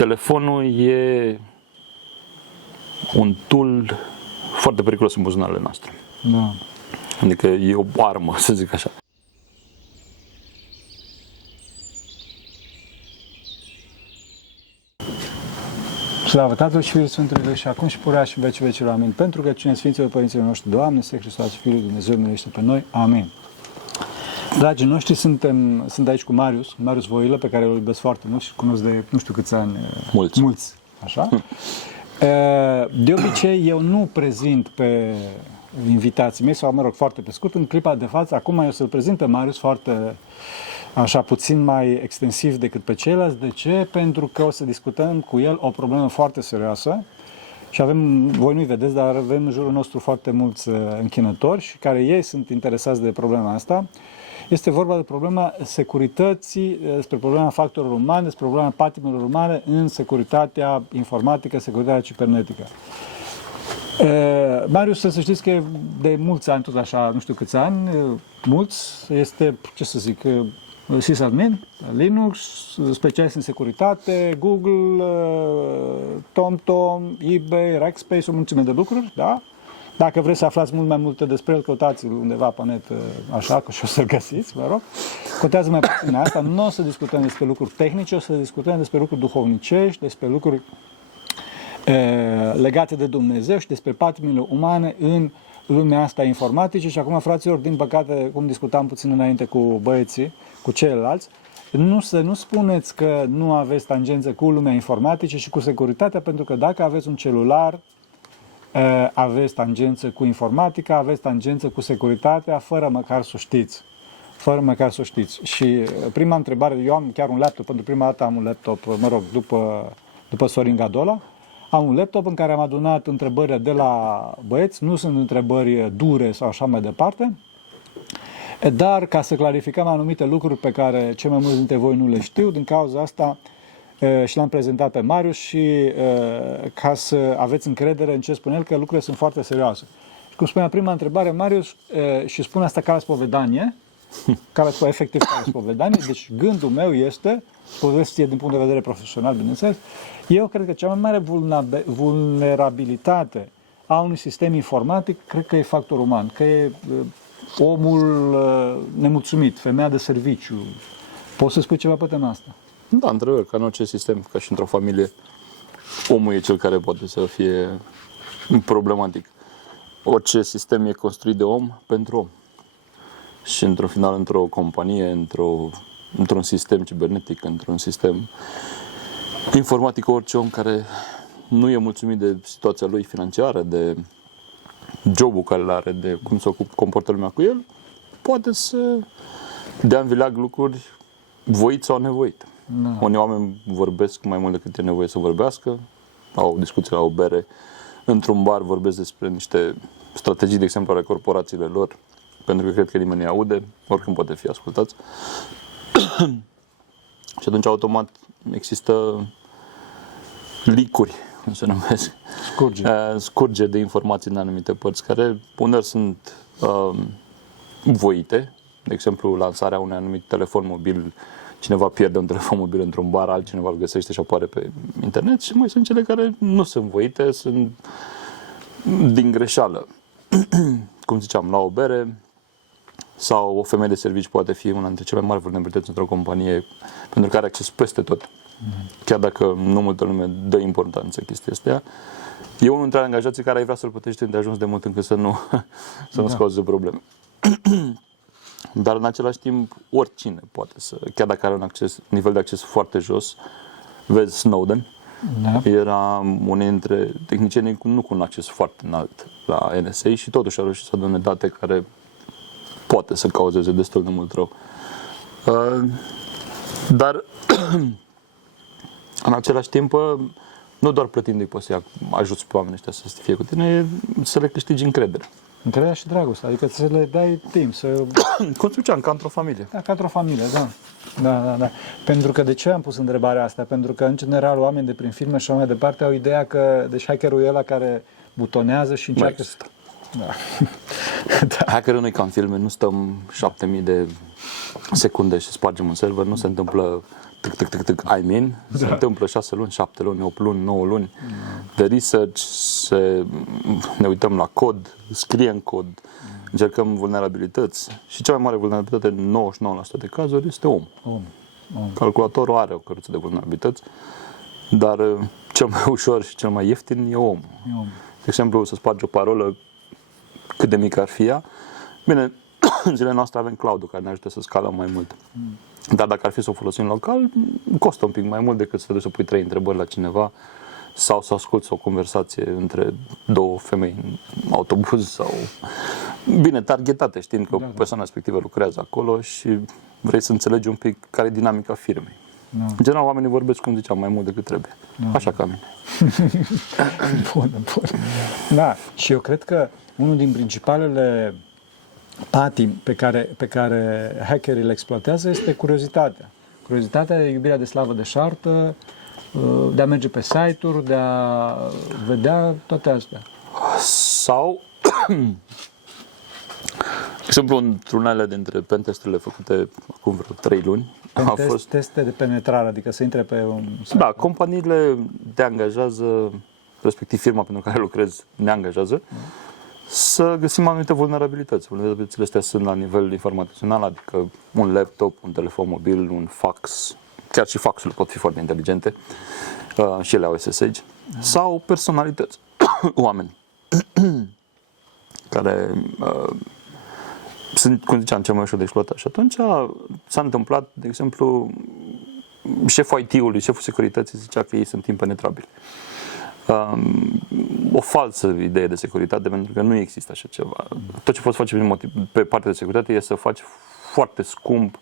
telefonul e un tool foarte periculos în buzunarele noastre. Da. Adică e o armă, să zic așa. Slavă Tatălui și Fiului Sfântului și acum și purea și în vecii vecilor. Amin. Pentru că cine Sfinților Părinților noștri, Doamne, Să Hristos și Fiul lui Dumnezeu, miluiește pe noi. Amin. Dragii noștri, sunt aici cu Marius Voilă, pe care îl iubesc foarte mult și cunosc de nu știu câți ani. Mulți. Așa? De obicei, eu nu prezint pe invitații mei, sau mă rog, foarte pe scurt, în clipa de față. Acum eu să-l prezint pe Marius foarte, așa, puțin mai extensiv decât pe ceilalți. De ce? Pentru că o să discutăm cu el o problemă foarte serioasă și avem, voi nu-i vedeți, dar avem în jurul nostru foarte mulți închinători și care ei sunt interesați de problema asta. Este vorba de problema securității, despre problema factorilor umane, despre problema patimelor umane în securitatea informatică, securitatea cibernetică. Marius, să știți că de mulți ani, tot așa, nu știu câți ani, mulți, este, ce să zic, sysadmin, Linux, specialist în securitate, Google, TomTom, eBay, Rackspace, o mulțime de lucruri, da? Dacă vreți să aflați mult mai multe despre el, căutați-l undeva pe net, așa, că și o să-l găsiți, vă rog. Contează mai puțin asta, nu o să discutăm despre lucruri tehnice, o să discutăm despre lucruri duhovnicești, despre lucruri legate de Dumnezeu și despre patimile umane în lumea asta informatică. Și acum, fraților, din păcate, cum discutam puțin înainte cu băieții, cu ceilalți, nu spuneți că nu aveți tangență cu lumea informatică și cu securitatea, pentru că dacă aveți un celular, aveți tangență cu informatica, aveți tangență cu securitatea, fără măcar să o știți. Fără măcar să o știți. Și prima întrebare, eu am chiar un laptop, pentru prima dată am un laptop, mă rog, după Sorin Gadola, am un laptop în care am adunat întrebările de la băieți, nu sunt întrebări dure sau așa mai departe, dar ca să clarificăm anumite lucruri pe care cei mai mulți dintre voi nu le știu, din cauza asta și l-am prezentat pe Marius și ca să aveți încredere în ce spune el, că lucrurile sunt foarte serioase. Și cum spunea prima întrebare, Marius, și spune asta ca la spovedanie, efectiv ca la spovedanie, deci gândul meu este, povestie din punct de vedere profesional, bineînțeles, eu cred că cea mai mare vulnerabilitate a unui sistem informatic, cred că e factorul uman, că e omul nemulțumit, femeia de serviciu. Poți să spui ceva pe tema asta? Da, într-adevăr, ca în orice sistem, ca și într-o familie, omul e cel care poate să fie problematic. Orice sistem e construit de om pentru om. Și într-un final, într-o companie, într-un sistem cibernetic, într-un sistem informatic, orice om care nu e mulțumit de situația lui financiară, de jobul care îl are, de cum se comportă lumea cu el, poate să dea în vileag lucruri voit sau nevoit. Da. Unii oameni vorbesc mai mult decât e nevoie să vorbească, au discuții la o bere, într-un bar vorbesc despre niște strategii, de exemplu, ale corporațiilor lor, pentru că cred că nimeni nu aude, oricând poate fi ascultați. Și atunci, automat, există leak-uri, cum se numesc, scurgeri de informații în anumite părți, care uneori sunt voite. De exemplu, lansarea unui anumit telefon mobil, cineva pierde un telefon mobil într-un bar, altcineva îl găsește și apare pe internet, și mai sunt cele care nu sunt voite, sunt din greșeală. Cum ziceam, la o bere, sau o femeie de serviciu poate fi una dintre cele mai mari vulnerabilități într-o companie, pentru că are acces peste tot. Chiar dacă nu multă lume dă importanță chestia asta, e unul dintre angajații care ai vrea să-l plătești de ajuns de mult încât să nu să-ți cauze probleme. Dar în același timp, oricine poate să, chiar dacă are un nivel de acces foarte jos, vezi Snowden, era unul dintre tehnicienii nu cu un acces foarte înalt la NSA și totuși a reușit să adune date care poate să cauzeze destul de mult rău. Dar în același timp, nu doar plătindu-i poți să ajuți pe oamenii ăștia să fie cu tine, să le câștigi încredere. Încrederea și dragoste, adică să le dai timp să... Cum ziceam, ca într-o familie. Da, ca într-o familie, da. Da. Pentru că de ce am pus întrebarea asta? Pentru că, în general, oameni de prin filme și mai departe au ideea că, deci hackerul e ăla care butonează și încearcă să... Da. Hackerul nu e ca în filme, nu stăm 7000 de secunde și spargem un server, nu se întâmplă tâc, se întâmplă 6 luni, 7 luni, 8 luni, 9 luni de research, ne uităm la cod, scriem cod, încercăm vulnerabilități și cea mai mare vulnerabilitate în 99% de cazuri este om. Calculatorul are o căruță de vulnerabilități, dar cel mai ușor și cel mai ieftin e om. De exemplu, să spargi o parolă, cât de mică ar fi ea. Bine, în zilele noastre avem cloud-ul care ne ajută să scalăm mai mult. Dar dacă ar fi să o folosim local, costă un pic mai mult decât să te duci să pui 3 întrebări la cineva sau să asculți o conversație între două femei în autobuz sau... Bine, targetate, știind că persoana respectivă lucrează acolo și vrei să înțelegi un pic care e dinamica firmei. În general, oamenii vorbesc, cum ziceam, mai mult decât trebuie. Așa ca mine. Bun. Da, și eu cred că unul din principalele patimi pe care hackerii le exploatează este curiozitatea. Curiozitatea e iubirea de slavă de șartă, de a merge pe site-uri, de a vedea toate astea. Sau, de exemplu, într-unele dintre pentesturile făcute acum vreo 3 luni, a fost teste de penetrare, adică să intre pe un site. Da, companiile te angajează, respectiv firma pentru care lucrezi ne angajează, să găsim anumite vulnerabilități. Vulnerabilitățile astea sunt la nivel informațional, adică un laptop, un telefon mobil, un fax, chiar și faxurile pot fi foarte inteligente și ele au SSH, sau personalități, oameni care sunt, cum ziceam, cel mai ușor de exploatat. Și atunci s-a întâmplat, de exemplu, șeful IT-ului, șeful securității zicea că ei sunt impenetrabili. O falsă idee de securitate, pentru că nu există așa ceva. Tot ce poți face pe partea de securitate e să faci foarte scump,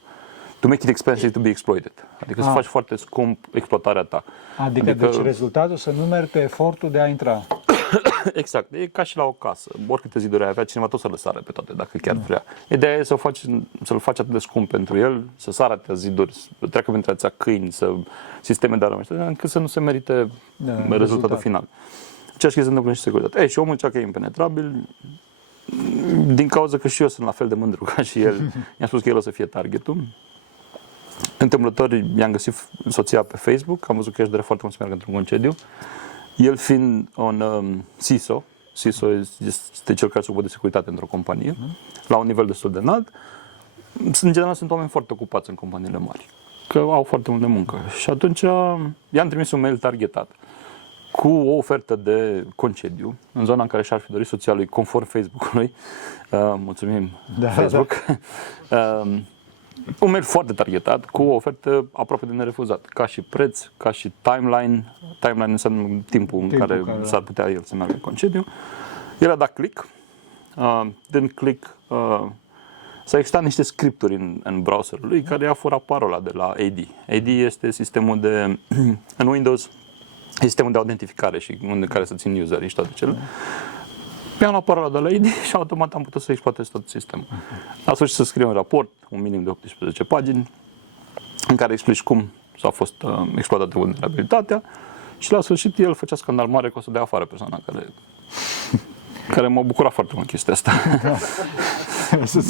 to make it expensive to be exploited. Adică să faci foarte scump exploatarea ta. Adică deci rezultatul să nu mergi pe efortul de a intra. Exact. E ca și la o casă. Oricâte ziduri ai avea, cineva tot să le sară pe toate, dacă chiar vrea. Ideea e să-l faci atât de scump pentru el, să sară atâtea ziduri, să treacă printre atâția câini, sisteme de armă, încât să nu se merite rezultatul final. Ceea ce se întâmplă și securitate. Și omul zicea că e impenetrabil, din cauza că și eu sunt la fel de mândru ca și el. I-am spus că el o să fie targetul. Întâmplător i-am găsit soția pe Facebook, am văzut că își dorea foarte mult să meargă într-un concediu. El fiind un CISO este cel care se ocupă de securitate într-o companie, la un nivel destul de înalt. În general sunt oameni foarte ocupați în companiile mari, că au foarte mult de muncă. Și atunci i-am trimis un mail targetat cu o ofertă de concediu în zona în care și-ar fi dorit soția lui, conform Facebook-ului. Mulțumim, Facebook. Un mail foarte targetat, cu o ofertă aproape de nerefuzat, ca și preț, ca și timeline. Timeline înseamnă timpul în care s-ar putea el să meargă în concediu. El a dat click, din click s-au exista niște scripturi în browserul lui care i-a furat parola de la AD. AD este sistemul de, în Windows, sistemul de autentificare și unde care să țin userii și toate cele. Mi-am luat parola de la ID și automat am putut să exploatez tot sistemul. La sfârșit să scriu un raport, un minim de 18 pagini, în care explici cum s-a fost exploatată vulnerabilitatea și la sfârșit el făcea scandal mare că o să dea afară persoana care m-a bucurat foarte mult chestia asta.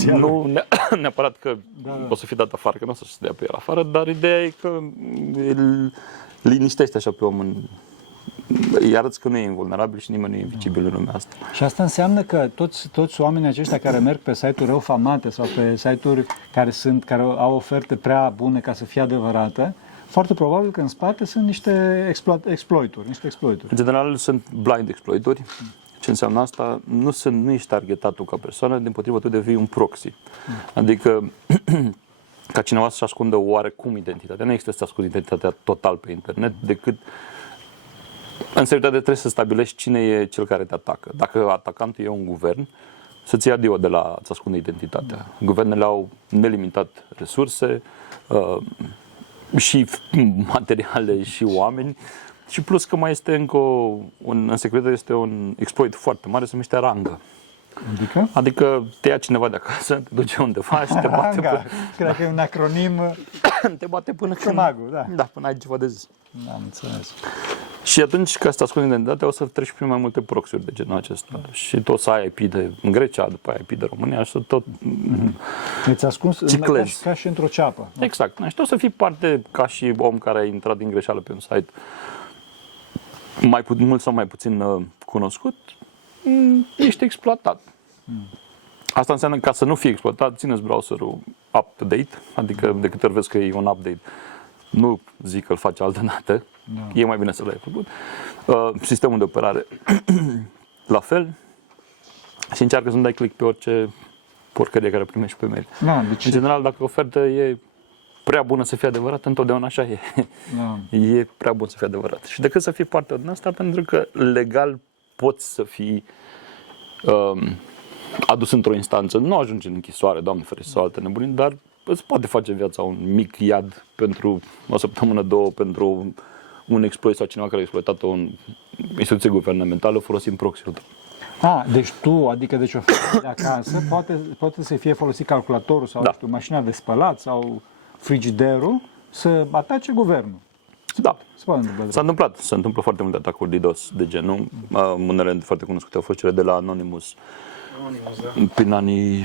Nu neapărat că o să fie dat afară, că nu o să se dea pe el afară, dar ideea e că îl liniștește așa pe om îi arăți că nu e invulnerabil și nimeni nu e invicibil în lumea asta. Și asta înseamnă că toți oamenii aceștia care merg pe site-uri răufamate sau pe site-uri care au oferte prea bune ca să fie adevărate, foarte probabil că în spate sunt niște exploituri. În general sunt blind exploituri. Ce înseamnă asta? Nu ești targetat tu ca persoană, dimpotrivă tu devii un proxy. Adică ca cineva să-și ascundă oarecum identitatea. Nu există să ascunzi identitatea total pe internet, decât în seriozitate trebuie să stabilești cine e cel care te atacă. Dacă atacantul e un guvern, să-ți ia adio de la a-ți ascunde identitatea. Guvernele au nelimitat resurse, și materiale și oameni, și plus că mai este încă în securitate este un exploit foarte mare, se numește rangă. Adică te ia cineva de acasă, te duce undeva și te bate până... Cred că e un acronim. Te bate până când... până ai ceva de zis. Am înțeles. Și atunci, ca să te ascunzi identitatea, o să treci prin mai multe proxy-uri de genul acesta. Și tot să ai IP în Grecia, după aia IP de România și să tot Îți ascuns ciclezi. ca și într-o ceapă. Exact. Și tu o să fii parte ca și om care a intrat din greșeală pe un site mult sau mai puțin cunoscut, ești exploatat. Asta înseamnă că ca să nu fii exploatat, țineți browserul up-to-date, adică de câte ori vezi că e un update, nu zic că îl faci altă dată, e mai bine să l-ai făcut. Sistemul de operare, la fel, și încearcă să-mi dai click pe orice porcărie care primești pe mail. Deci, În general, dacă oferta e prea bună să fie adevărată, întotdeauna așa e. E prea bun să fie adevărat. Și decât să fii parte din asta, pentru că legal poți să fii adus într-o instanță, nu ajungi în închisoare, Doamne ferește, sau alte nebunii, dar îți poate face viața un mic iad pentru o săptămână, două, pentru un exploit sau cineva care a exploatat o instituție guvernamentală folosind proxy-ul tău. Deci deci o de acasă poate să fie folosit calculatorul sau Da. mașina de spălat sau frigiderul să atace guvernul. Da. Se întâmplă. Se întâmplă foarte multe atacuri DDoS de genul. Unele foarte cunoscute au fost cele de la Anonymous. Prin anii,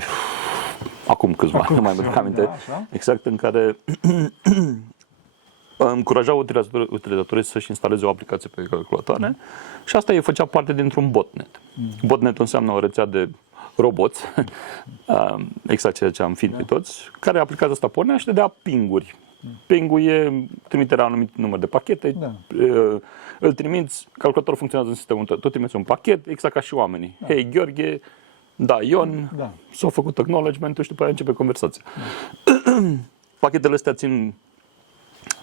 acum câțiva ani, nu mai mi-aduc aminte, exact, în care încurajau utilizatorii să-și instaleze o aplicație pe calculatoare și asta făcea parte dintr-un botnet. Botnetul înseamnă o rețea de roboți, exact ceea ce am filmat toți, care aplicația asta pornea și dădea ping-uri. Ping-ul e trimiterea unui anumit număr de pachete, îl trimiți, calculatorul funcționează în sistemul tău, tot trimiți un pachet, exact ca și oamenii. Hei, Gheorghe, da, Ion, s-a făcut acknowledgement-ul și după aia începe conversația. Pachetele astea țin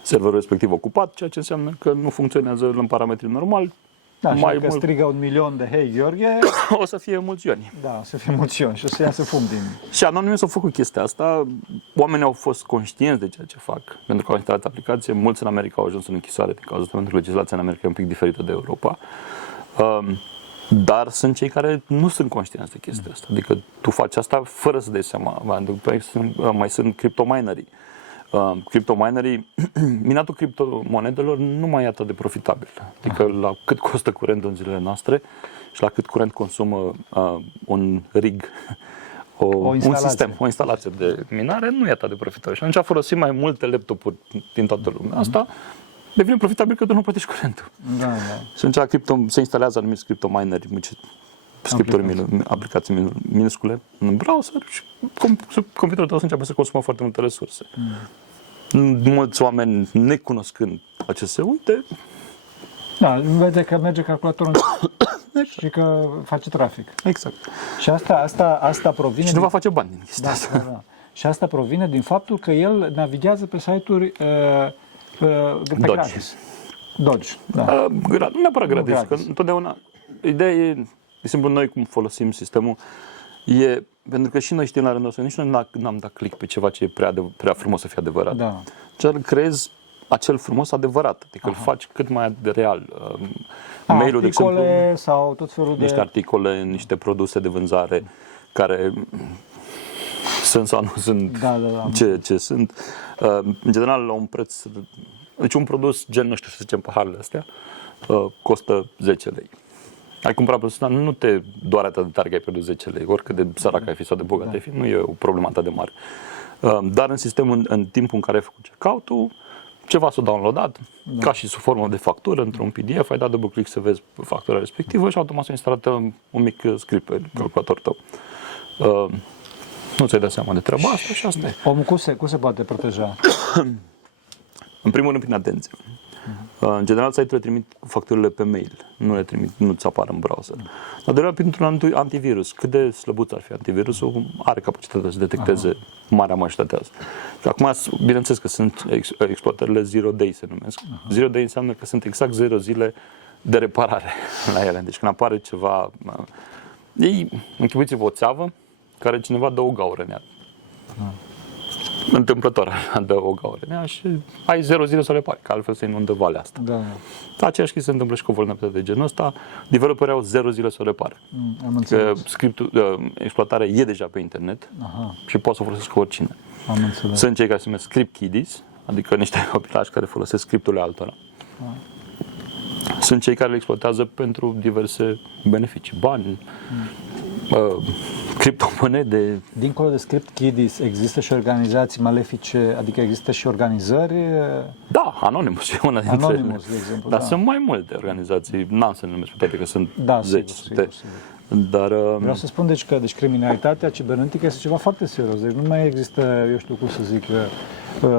serverul respectiv ocupat, ceea ce înseamnă că nu funcționează în parametri normali. Mai că strigă 1.000.000 de hei, Gheorghe, o să fie mulți Ioni. Da, o să fie mulți Ioni și o să iasă fum din... Și Anonymous a făcut chestia asta, oamenii au fost conștienți de ceea ce fac, pentru că au instalat aplicație, mulți în America au ajuns în închisoare din cauza asta, pentru că legislația în America e un pic diferită de Europa. Dar sunt cei care nu sunt conștienți de chestia asta. Adică tu faci asta fără să dai seama. Mai sunt criptominerii. Minatul criptomonedelor nu mai e atât de profitabil. Adică la cât costă curent în zilele noastre și la cât curent consumă un rig, un sistem, o instalație de minare, nu e atât de profitabil. Și atunci folosim mai multe laptopuri din toată lumea. Asta devine profitabil că tu nu plătești curentul. Și atunci se instalează anumiți criptomineri, aplicații minuscule în browser și computerul tău începe să consumă foarte multe resurse. Mulți oameni, necunoscând acest se uite, vede că merge calculatorul și că face trafic. Exact. Și asta provine... Și nu va face bani din chestia asta. Și asta provine din faptul că el navighează pe site-uri pe gratis. Dodge. Nu neapărat gratis, că întotdeauna ideea e, de exemplu, noi cum folosim sistemul, e pentru că și noi știm la rândul ăsta, nici noi n-am dat click pe ceva ce e prea frumos să fie adevărat. Deci creezi acel frumos adevărat, adică îl faci cât mai real. Mail-ul, de exemplu, sau tot felul de... Niște articole, niște produse de vânzare care sunt sau nu sunt ce sunt. În general, la un preț, deci un produs gen, nu știu să zicem, paharele astea, costă 10 lei. Ai cumpărat produsul, nu te doare atât de tare că ai pierdut 10 lei, oricât de sărac ai fi sau de bogat ai fi, nu e o problemă atât de mare. Dar în sistemul, în timpul în care ai făcut checkout-ul, ceva s-a downloadat, ca și sub formă de factură, într-un PDF, ai dat double click să vezi factura respectivă și automat s-a instalat un mic script pe calculatorul tău. Nu ți-ai dat seama de treaba asta și asta e. Omul cum se poate proteja? În primul rând, prin atenție. În general, site-urile trimit facturile pe mail, nu-ți apară în browser. Dar de printr-un antivirus. Cât de slăbuț ar fi antivirusul, are capacitatea să detecteze marea majoritate asta. Și acum, bineînțeles că sunt exploatările zero day, se numesc. Zero day înseamnă că sunt exact 0 zile de reparare la ele. Deci când apare ceva, închipuiți-vă o țeavă care cineva dă o gaură în ea. Întâmplător dă o gaură în ea și ai 0 zile să le repari, că altfel se inundă valea asta. Aceeași chestie se întâmplă și cu vulnerabilitate de genul ăsta. Developerii au 0 zile să o repare. Exploatarea e deja pe internet și poți să o folosești cu oricine. Sunt cei care se numesc script kiddies, adică niște copilași care folosesc scripturile altora. sunt cei care le exploatează pentru diverse beneficii, bani, criptomonede. Dincolo de Script Kiddies, există și organizații malefice, adică există și organizări? Da, Anonymous e una dintre Anonymous, ele. de exemplu, Dar da. sunt mai multe organizații, n-am să le numesc pe toate, că sunt Da, zeci, sigur, sute. sigur. Dar Vreau să spun deci că criminalitatea cibernetică este ceva foarte serios. Deci nu mai există, eu știu cum să zic,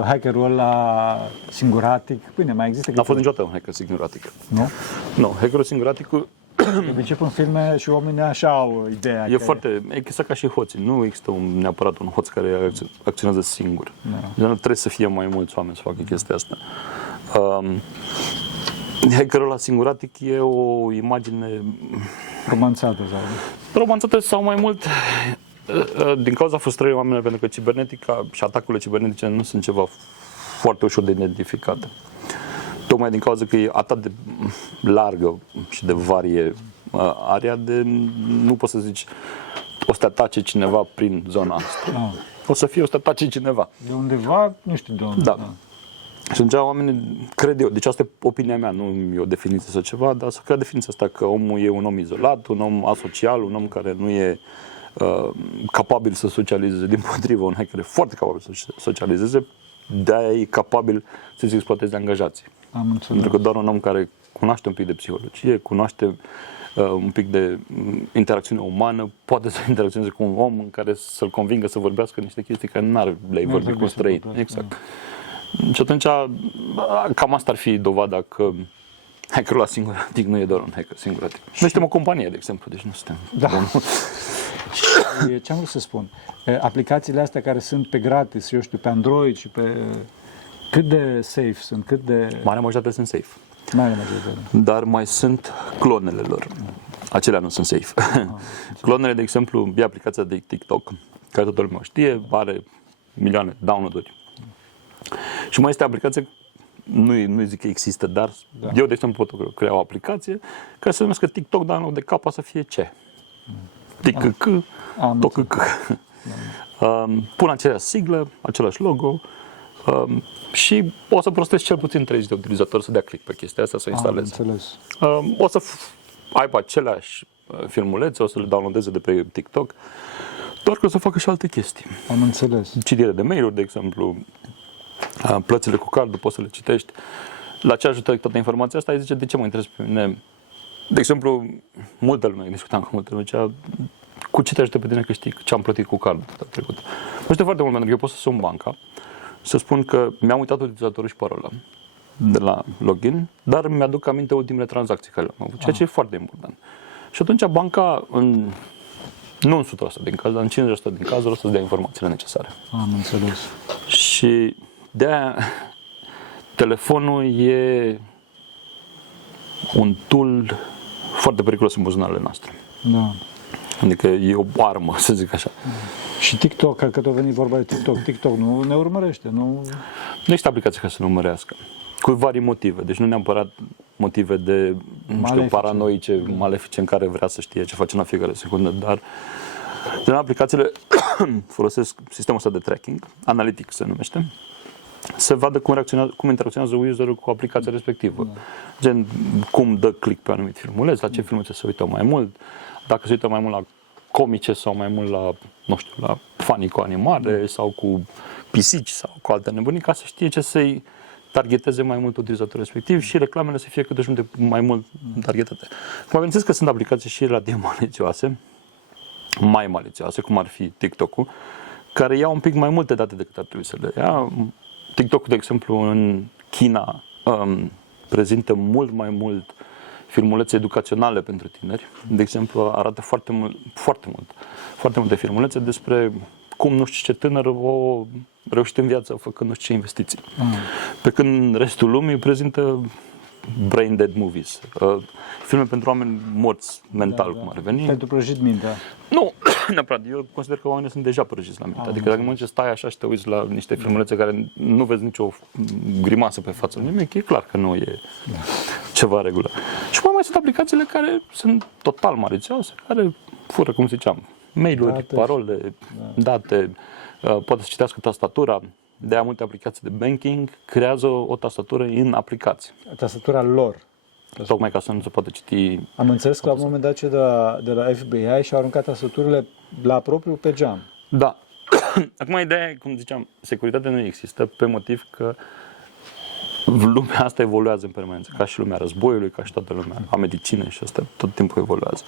hackerul ăla singuratic. Bine, mai există... n-a fost niciodată un hacker singuratic. Nu? Nu, hackerul singuraticul De obicei, în filme și oamenii așa au ideea. e foarte, e exact ca și hoții. Nu există neapărat un hoț care acționează singur. Nu trebuie să fie mai mulți oameni să facă chestia asta. Hackerul ăla singuratic e o imagine Romanțată, sau... romanțată sau mai mult din cauza frustrării oamenilor, pentru că cibernetica și atacurile cibernetice nu sunt ceva foarte ușor de identificat. Tocmai din cauza că e atât de largă și de varie area, de nu poți să zici o să te atace cineva prin zona asta. O să fie o să te atace cineva. De undeva, nu știu de unde. Da. Și atunci oamenii, cred eu, deci asta e opinia mea, nu e o definiție sau ceva, dar să cred definiția asta că omul e un om izolat, un om asocial, un om care nu e capabil să socializeze, dimpotrivă, un hacker e foarte capabil să socializeze, de-aia e capabil să-ți exploateze angajații. Am înțeles. Pentru că doar un om care cunoaște un pic de psihologie, cunoaște un pic de interacțiune umană, poate să interacționeze cu un om în care să-l convingă să vorbească niște chestii care n-ar le-ai vorbi cu un străin. Exact. Și atunci, cam asta ar fi dovada că hackerul la singuratic nu e doar un hacker singuratic. Noi suntem o companie, de exemplu, deci nu suntem... Da. Ce am vrut să spun? Aplicațiile astea care sunt pe gratis, eu știu, pe Android și pe... Cât de safe sunt? Cât de... Marea majoritate sunt safe. Mare majoritate. Dar mai sunt clonele lor. Acelea nu sunt safe. Clonele, de exemplu, e aplicația de TikTok, care toată lumea o știe, are milioane de download-uri. Și mai este aplicație, nu zic că există, dar eu, de exemplu, pot crea o aplicație care se numească TikTok, dar în loc de K să fie C. TikTok, TokK. Pun aceeași siglă, același logo și o să prostesc cel puțin 30 de utilizatori să dea click pe chestia asta, să o instaleze. O să aibă aceleași filmulețe, o să le downloadeze de pe TikTok, doar că o să facă și alte chestii. Am înțeles. Citire de mail-uri, de exemplu, plățile cu cardul, poți să le citești. La ce ajută toată informația asta? Îi zice, de ce mă interesează pe mine? De exemplu, multă lume, discutam cu multă lume, zicea, cu ce te ajută pe tine că știi ce am plătit cu cardul trecut? Mă ajută foarte mult, pentru că eu pot să sun banca, să spun că mi-am uitat utilizatorul și parola de la login, dar mi-aduc aminte ultimele tranzacții care le-am avut, ceea ce e foarte important. Și atunci banca, nu în 100% din caz, dar în 50% din cazuri o să-ți dea informațiile necesare. Am înțeles. Și de-aia telefonul e un tool foarte periculos în buzunarele noastre. Da. Adică e o armă, să zic așa. Și TikTok, că tot a venit vorba de TikTok. TikTok nu ne urmărește, nu? Nu există aplicație ca să nu urmărească. Cu vari motive. Deci nu neapărat motive de, nu știu, paranoice, malefice, în care vrea să știe ce face la fiecare secundă, dar din aplicațiile folosesc sistemul ăsta de tracking, Analytics se numește, să vadă cum interacționează userul cu aplicația respectivă. Gen, cum dă click pe anumit filmuleț, la ce filmulețe se uită mai mult, dacă se uită mai mult la comice sau mai mult la, nu știu, la fanii cu animale sau cu pisici sau cu alte nebunii, ca să știe ce să-i targeteze mai mult utilizatorul respectiv și reclamele să fie cât de mai mult targetate. Cum aveți că sunt aplicații și relativ malițioase, mai malițioase, cum ar fi TikTok-ul, care iau un pic mai multe date decât ar trebui să le ia. TikTok, de exemplu, în China prezintă mult mai mult filmulețe educaționale pentru tineri. De exemplu, arată foarte multe filmulețe despre cum nu știu ce tânăr o reușit în viață făcând nu știu ce investiții. Pe când restul lumii prezintă brain dead movies, filme pentru oameni morți mental, cum ar veni. Pentru prăjit mintea. Nu, neapărat. Eu consider că oamenii sunt deja prăjiți la minte. Adică dacă mă stai așa și te uiți la niște filmulețe care nu vezi nicio grimasă pe față, nimic, e clar că nu e ceva regulă. Și mai sunt aplicațiile care sunt total malițioase, care fură, cum ziceam, mail-uri, parole, date, poate să citească tastatura. De-aia multe aplicații de banking creează o tastatură în aplicație. Tastatura lor. tocmai ca să nu se poată citi. Am înțeles că la un moment dat cei de la FBI și-au aruncat tasăturile la propriu pe geam. Da. Acum ideea e, cum ziceam, securitatea nu există pe motiv că lumea asta evoluează în permanență, ca și lumea războiului, ca și toată lumea, a medicinei și asta tot timpul evoluează.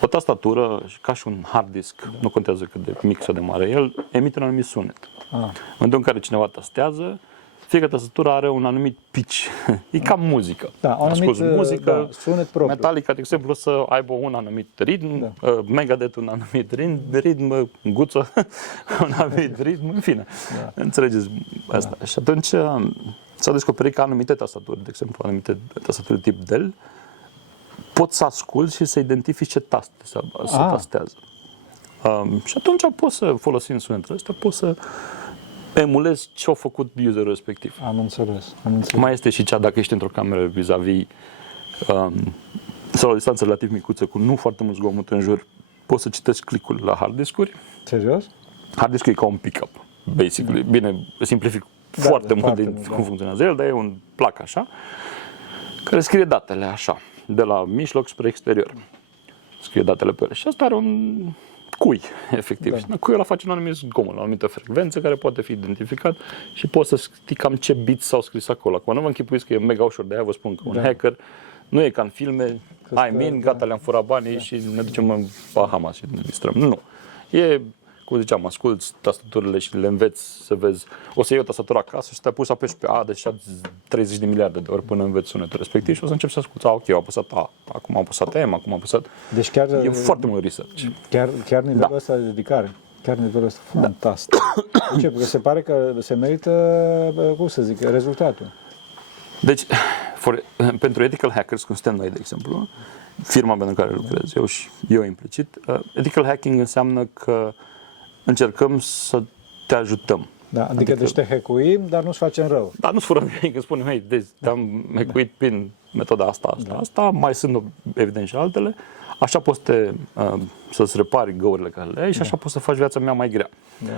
O tastatură, ca și un hard disk, nu contează cât de mic sau de mare el, emite un anumit sunet. În momentul în care cineva tastează, fiecare tastatură are un anumit pitch. E ca muzică. Da, asculți muzică, sunet propriu. Metallica, de exemplu, să aibă un anumit ritm, Megadeth un anumit ritm, Guță un anumit ritm, în fine. Înțelegeți asta. Și atunci s-a descoperit că anumite tastaturi, de exemplu, anumite tastaturi tip Dell, pot să asculți și să identifici ce taste se tastează. Și atunci poți să folosind sunetul ăsta, poți să emulezi ce a făcut userul respectiv. Am înțeles. Mai este și cea, dacă ești într-o cameră vis-a-vis sau la o distanță relativ micuță, cu nu foarte mult zgomot în jur, poți să citești clicul la hard discuri. Serios? Hard discul e ca un pick-up, basically. Bine, simplific foarte mult din cum funcționează el, dar e un plac așa, care scrie datele așa, de la mijloc spre exterior. Scrie datele pe ele. Și asta are un cui, efectiv. Și cuiul ăla face un anumit zgomot, o anumită frecvență care poate fi identificat și poți să știi cam ce bit s-au scris acolo. Acum nu vă închipuiți că e mega ușor, de aia vă spun că un hacker nu e ca în filme, gata, le-am furat banii și ne ducem în Bahamas și ne distrăm. Nu. E, cum ziceam, asculți tastaturile și le înveți să vezi. O să iei o tastatură acasă și te-ai pus să apeși pe A de 30 de miliarde de ori până înveți sunetul respectiv și o să începi să asculți, ok, am apăsat A, acum am apăsat M, acum am apăsat. Deci chiar e foarte mult research. Chiar nivelul ăsta de dedicare. Chiar nivelul ăsta fantastic. De ce? Pentru că se pare că se merită, cum să zic, rezultatul. Deci, pentru ethical hackers, cum suntem noi, de exemplu, firma pentru care lucrez eu și eu implicit, ethical hacking înseamnă că încercăm să te ajutăm. Da, adică deci te hackuim, dar nu-ți facem rău. Da, nu-ți furăm nimic, îți spunem, hei, te-am hackuit prin metoda asta, mai sunt evident și altele, așa poți să-ți repari găurile care le ai și așa poți să faci viața mea mai grea. Da.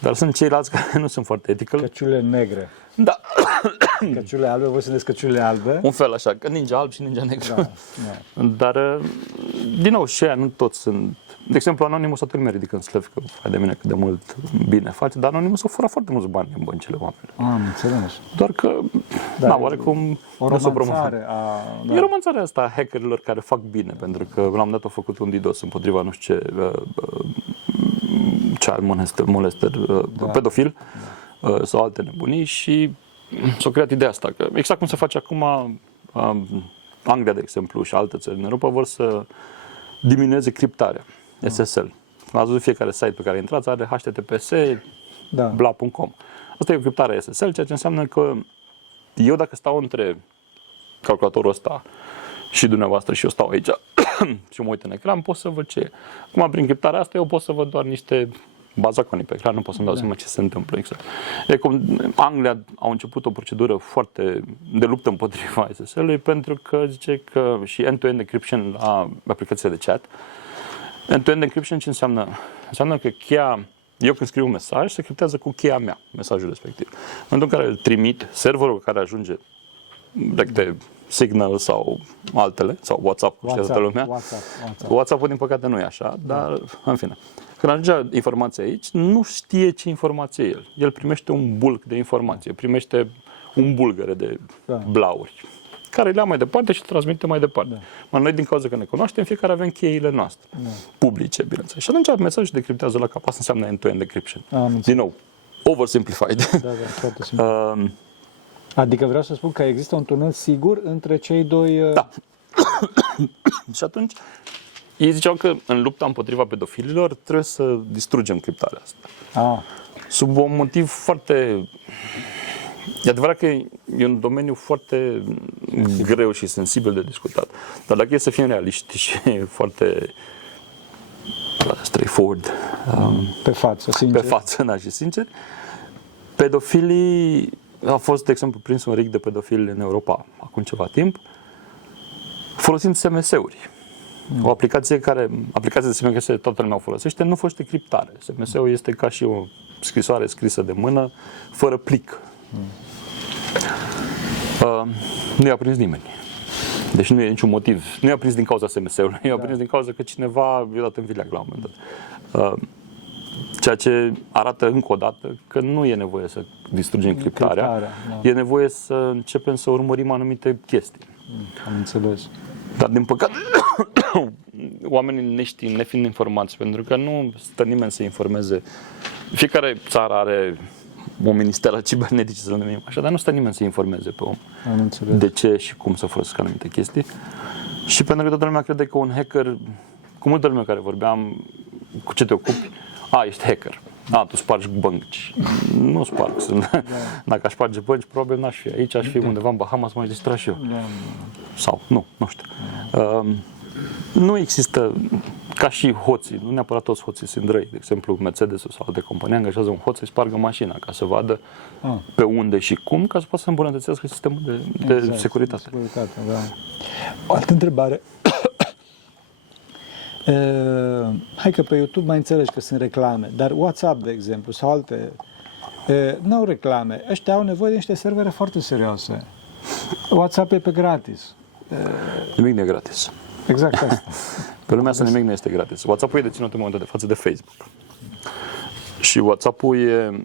Dar sunt ceilalți care nu sunt foarte ethical. Căciulele negre. Da. Căciulele albe, voi sunteți căciulele albe? Un fel așa, că ninja alb și ninja negru. Da. Dar, din nou, și aia nu toți sunt. De exemplu, Anonymous toată lumea ridică în slăv, că fai de mine cât de mult bine face, dar Anonymous a furat foarte mulți bani în băncile oamenilor. Am înțeles. Doar că, oarecum, o romanțare E romanțarea asta a hackerilor care fac bine, pentru că la un moment dat au făcut un DDoS împotriva nu știu ce molester pedofil sau alte nebunii și s-a creat ideea asta, că exact cum se face acum Anglia, de exemplu, și alte țări în Europa vor să diminueze criptarea, SSL. Ați văzut fiecare site pe care intrați are HTTPS bla.com. Asta e o criptare SSL, ceea ce înseamnă că eu dacă stau între calculatorul ăsta și dumneavoastră și eu stau aici și mă uit în ecran, pot să văd ce e. Acum, prin criptarea asta, eu pot să văd doar niște bazaconii pe ecran, nu pot să-mi dau seama ce se întâmplă exact. E cum Anglia au început o procedură foarte de luptă împotriva SSL-ului pentru că zice că și end-to-end encryption la aplicațiile de chat. End-to-end encryption ce înseamnă? Înseamnă că cheia, eu când scriu un mesaj, se criptează cu cheia mea, mesajul respectiv. În momentul în care îl trimit, serverul care ajunge de Signal sau altele, sau WhatsApp, știe toată lumea. WhatsApp-ul din păcate nu e așa, dar în fine. Când ajunge informația aici, nu știe ce informație e el. El primește un bulk de informație, primește un bulgăre de blauri, care le ia mai departe și le transmite mai departe. Dar noi, din cauza că ne cunoaștem, fiecare avem cheile noastre, publice, bineînțeles. Și atunci mesajul se decriptează la cap. Asta înseamnă end-to-end encryption. Din nou, oversimplified. Foarte simplu. Adică vreau să spun că există un tunel sigur între cei doi... Da. Și atunci, ei ziceau că în lupta împotriva pedofililor trebuie să distrugem criptarea asta. Sub un motiv foarte... E adevărat că e un domeniu foarte greu și sensibil de discutat. Dar dacă e să fim realiști și foarte straightforward, pe față, sincer. Pe față, da, și sincer, pedofilii... A fost, de exemplu, prins un rig de pedofili în Europa acum ceva timp, folosind SMS-uri. O aplicație de SMS care toată lumea o folosește, nu folosește criptare. SMS-ul este ca și o scrisoare scrisă de mână, fără plic. Nu i-a prins nimeni. Deci nu e niciun motiv. Nu i-a prins din cauza SMS-ului, i-a prins din cauza că cineva i-a dat în vileag la un moment dat. Ceea ce arată încă o dată că nu e nevoie să distrugem criptarea, da. e nevoie să începem să urmărim anumite chestii. Am înțeles. Dar din păcate, oamenii nefiind informați, pentru că nu stă nimeni să informeze. Fiecare țară are un minister al ciberneticii, să numim așa, dar nu stă nimeni să informeze pe om Am înțeles. de ce și cum să folosesc anumite chestii. Și pentru că toată lumea crede că un hacker, cu multă lume care vorbeam, cu ce te ocupi? Ești hacker. Tu spargi bănci. Nu sparg. Dacă aș sparge bănci, probabil n-aș fi aici, aș fi undeva în Bahamas, m-aș distra și eu. Sau, nu știu. Nu există, ca și hoții, nu neapărat toți hoții sunt răi. De exemplu, Mercedes sau alte companii angajează un hoț să-i spargă mașina ca să vadă pe unde și cum, ca să poată să îmbunătățească sistemul de securitate. Da. O altă întrebare. Hai că pe YouTube mai înțelegi că sunt reclame, dar WhatsApp, de exemplu, sau alte, n-au reclame. Ăștia au nevoie de niște servere foarte serioase. WhatsApp e pe gratis. Nimic nu e gratis. Exact asta. Pe lumea asta nimic nu este gratis. WhatsApp-ul e deținut în momentul de față de Facebook. Și WhatsApp-ul e...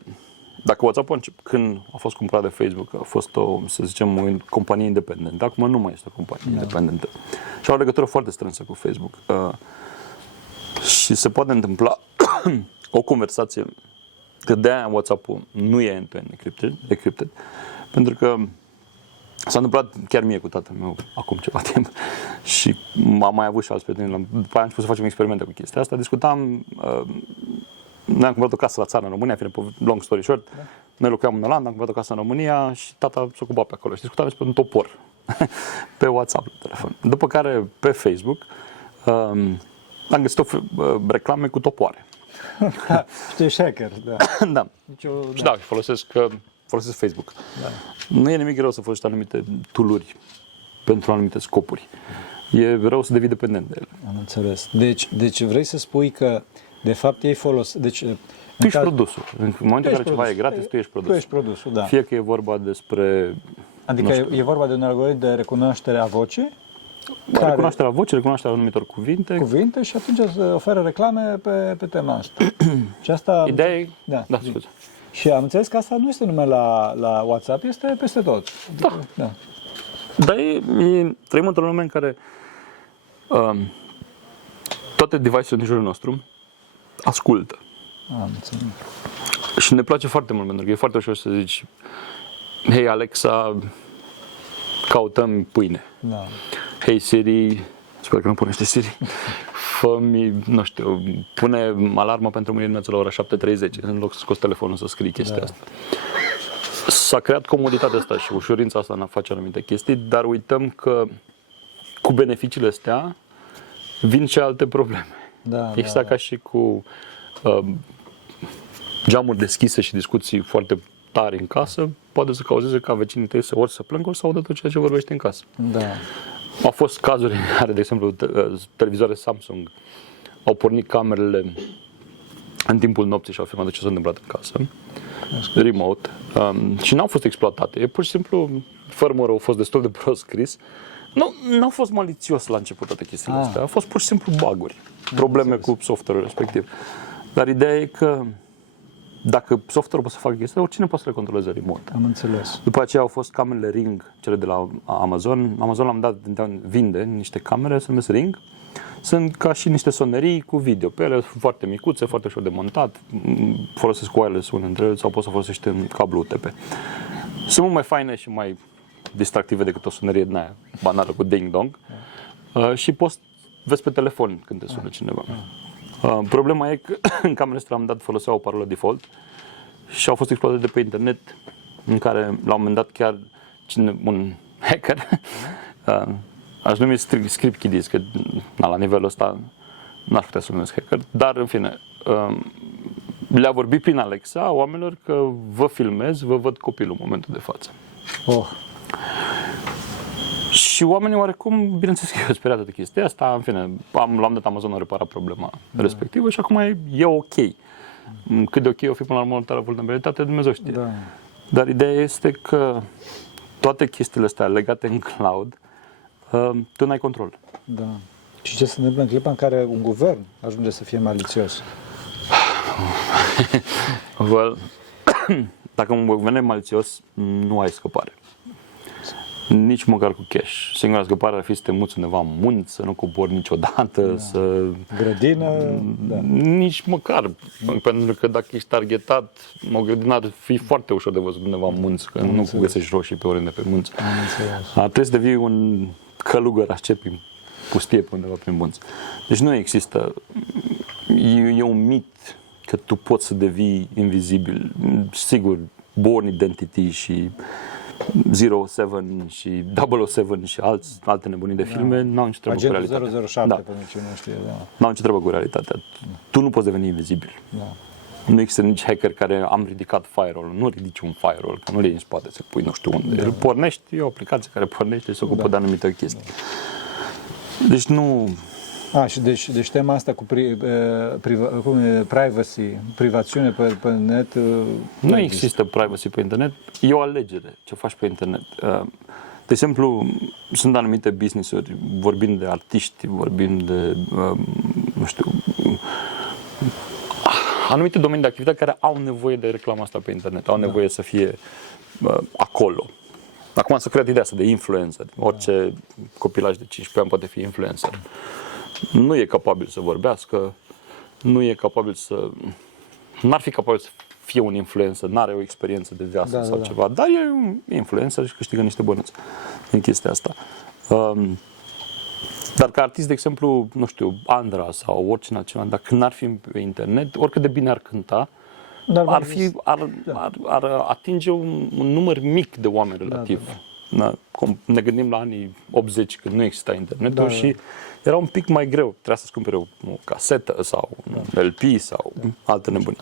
Dacă WhatsApp-ul când a fost cumpărat de Facebook, a fost o, să zicem, o companie independentă. Acum nu mai este o companie independentă. Și are o legătură foarte strânsă cu Facebook. Și se poate întâmpla o conversație, că de-aia WhatsApp-ul nu e end-to-end encrypted, pentru că s-a întâmplat chiar mie cu tatăl meu acum ceva timp și am mai avut și alți prieteni. După aia am început să facem experimente cu chestia asta. Discutam, noi am cumpărat o casă la țară în România, long story short, noi locuiam în Olanda, am cumpărat o casă în România și tata s-a ocupat pe acolo și discutam despre un topor pe WhatsApp, pe telefon. După care pe Facebook am găsit reclame cu topoare. Știi, hacker, da. Da. Și da, folosesc Facebook. Da. Nu e nimic rău să folosești anumite tool-uri pentru anumite scopuri. E rău să devii dependent de ele. Am înțeles. Deci vrei să spui că de fapt ei folosesc... Tu ești produsul. În momentul în care ceva e gratis, tu ești produsul. Tu ești produsul, da. Fie că e vorba despre... Adică e vorba de un algoritm de recunoaștere a vocii? Recunoașterea vocii, recunoașterea anumitor cuvinte și atunci îți oferă reclame pe tema asta. Și asta... Ideea e... Da, scuze. Și am înțeles că asta nu este numai la WhatsApp, este peste tot. Da. Dar trăim într-o lume în care toate device-urile din jurul nostru ascultă. Am înțeles. Și ne place foarte mult, pentru că e foarte ușor să zici: hei Alexa, căutăm pâine. Da. Hei Siri, sper că nu punește Siri, fă-mi, nu știu, pune alarma pentru mâine dimineață la ora 7:30, în loc să scoți telefonul să scrii chestia asta. S-a creat comoditatea asta și ușurința asta în a face anumite chestii, dar uităm că cu beneficiile astea vin și alte probleme. Exact ca și cu geamuri deschise și discuții foarte tari în casă, poate să cauzeze ca vecinii tăi ori să plângă, ori să audă tot ceea ce vorbește în casă. Da. Au fost cazuri în care, de exemplu, televizoare Samsung au pornit camerele în timpul nopții și au filmat ce s-a întâmplat în casă, remote, și n-au fost exploatate. E pur și simplu, firmware-ul a fost destul de prost scris. Nu au fost malițios la început toate chestiile astea, au fost pur și simplu bug-uri, probleme cu software-ul respectiv. Dar ideea e că dacă software-ul poate să facă chestia, oricine poate să le controleze remote. Am înțeles. După aceea au fost camerele Ring, cele de la Amazon. Amazon l-am dat, vinde niște camere, se numesc Ring. Sunt ca și niște sonerii cu video. Pe ele sunt foarte micuțe, foarte ușor de montat. Folosesc wireless unele dintre ele sau poți să folosești în cablu UTP. Sunt mult mai faine și mai distractive decât o sonerie din aia banală cu ding-dong. Și poți vezi pe telefon când te sună cineva. Problema e că în camerele astea am dat foloseau o parolă default și au fost exploatate de pe internet, în care la un moment dat chiar un hacker, aș numi script kiddies, că la nivelul ăsta n-aș putea să numesc hacker, dar în fine, le-a vorbit prin Alexa oamenilor că vă filmez, vă văd copilul în momentul de față. Și oamenii oarecum, bineînțeles că eu speriat de chestia asta, în fine, l-am dat Amazon a reparat problema respectivă și acum e ok. Cât de ok o fi până la următoarea vulnerabilitate, Dumnezeu știe. Da. Dar ideea este că toate chestiile astea legate în cloud tu n-ai control. Da. Și ce se întâmplă în clipa în care un guvern ajunge să fie malițios? Well, dacă un guvern e malițios, nu ai scăpare. Nici măcar cu cash. Singura scăpare ar fi să te muți undeva în munți, să nu cobori niciodată, să... Grădină? Da. Nici măcar. Pentru că dacă ești targetat, o grădină ar fi foarte ușor de văzut undeva în munți, că nu găsești roșii pe oriunde pe munți. Trebuie să devii un călugăr ascet prin pustie pe undeva prin munți. Deci nu există. E un mit că tu poți să devii invizibil. Sigur, Born Identity și 07 și 007 și alte nebunii de filme n-au nicio treabă cu realitatea. Agentul 007, pentru cine nu știe, da. N-au nicio treabă cu realitatea. Tu nu poți deveni invizibil. Da. Nu există nici hacker care am ridicat firewall. Nu ridici un firewall, că nu le iei în spate să pui nu știu unde. Îl pornești, e o aplicație care pornește și se ocupă de anumite chestii. Deci nu... Și deci tema asta cu privacy, privațiune pe net... Nu există privacy pe internet, e o alegere ce faci pe internet. De exemplu, sunt anumite business-uri, vorbim de artiști, vorbim de, nu știu, anumite domenii de activitate care au nevoie de reclama asta pe internet, au nevoie să fie acolo. Acum s-a creat ideea asta de influencer. Orice copilaj de 15 ani poate fi influencer. Nu e capabil să vorbească, n-ar fi capabil să fie un influencer, n-are o experiență de viață sau ceva, dar e un influencer și câștigă niște bănuți în chestia asta. Dar ca artist, de exemplu, nu știu, Andra sau oricine altceva, dacă n-ar fi pe internet, oricât de bine ar cânta, ar atinge un număr mic de oameni relativ. Ne gândim la anii 80, când nu exista internetul și era un pic mai greu. Trebuia să-ți cumpere o casetă sau un LP sau alte nebunii.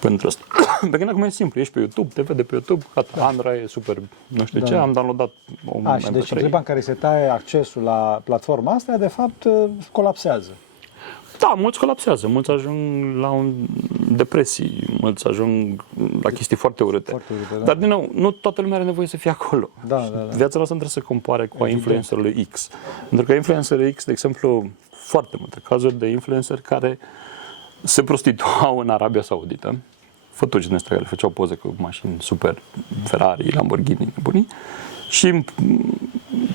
Pentru asta. Pe când acum e simplu, ești pe YouTube, te vede pe YouTube, gata, Andra e super, nu știu ce, am downloadat o MP3. Și deci în clipa în care se taie accesul la platforma asta, de fapt, colapsează. Da, mulți colapsează, mulți ajung la depresii, mulți ajung la chestii foarte urâte. Dar, din nou, nu toată lumea are nevoie să fie acolo. Viața noastră trebuie să compare cu a influencerului X. Pentru că influencerul X, de exemplu, foarte multe cazuri de influencer care se prostituau în Arabia Saudită, fătuci din ăsta care făceau poze cu mașini super, Ferrari, Lamborghini, nebunii, și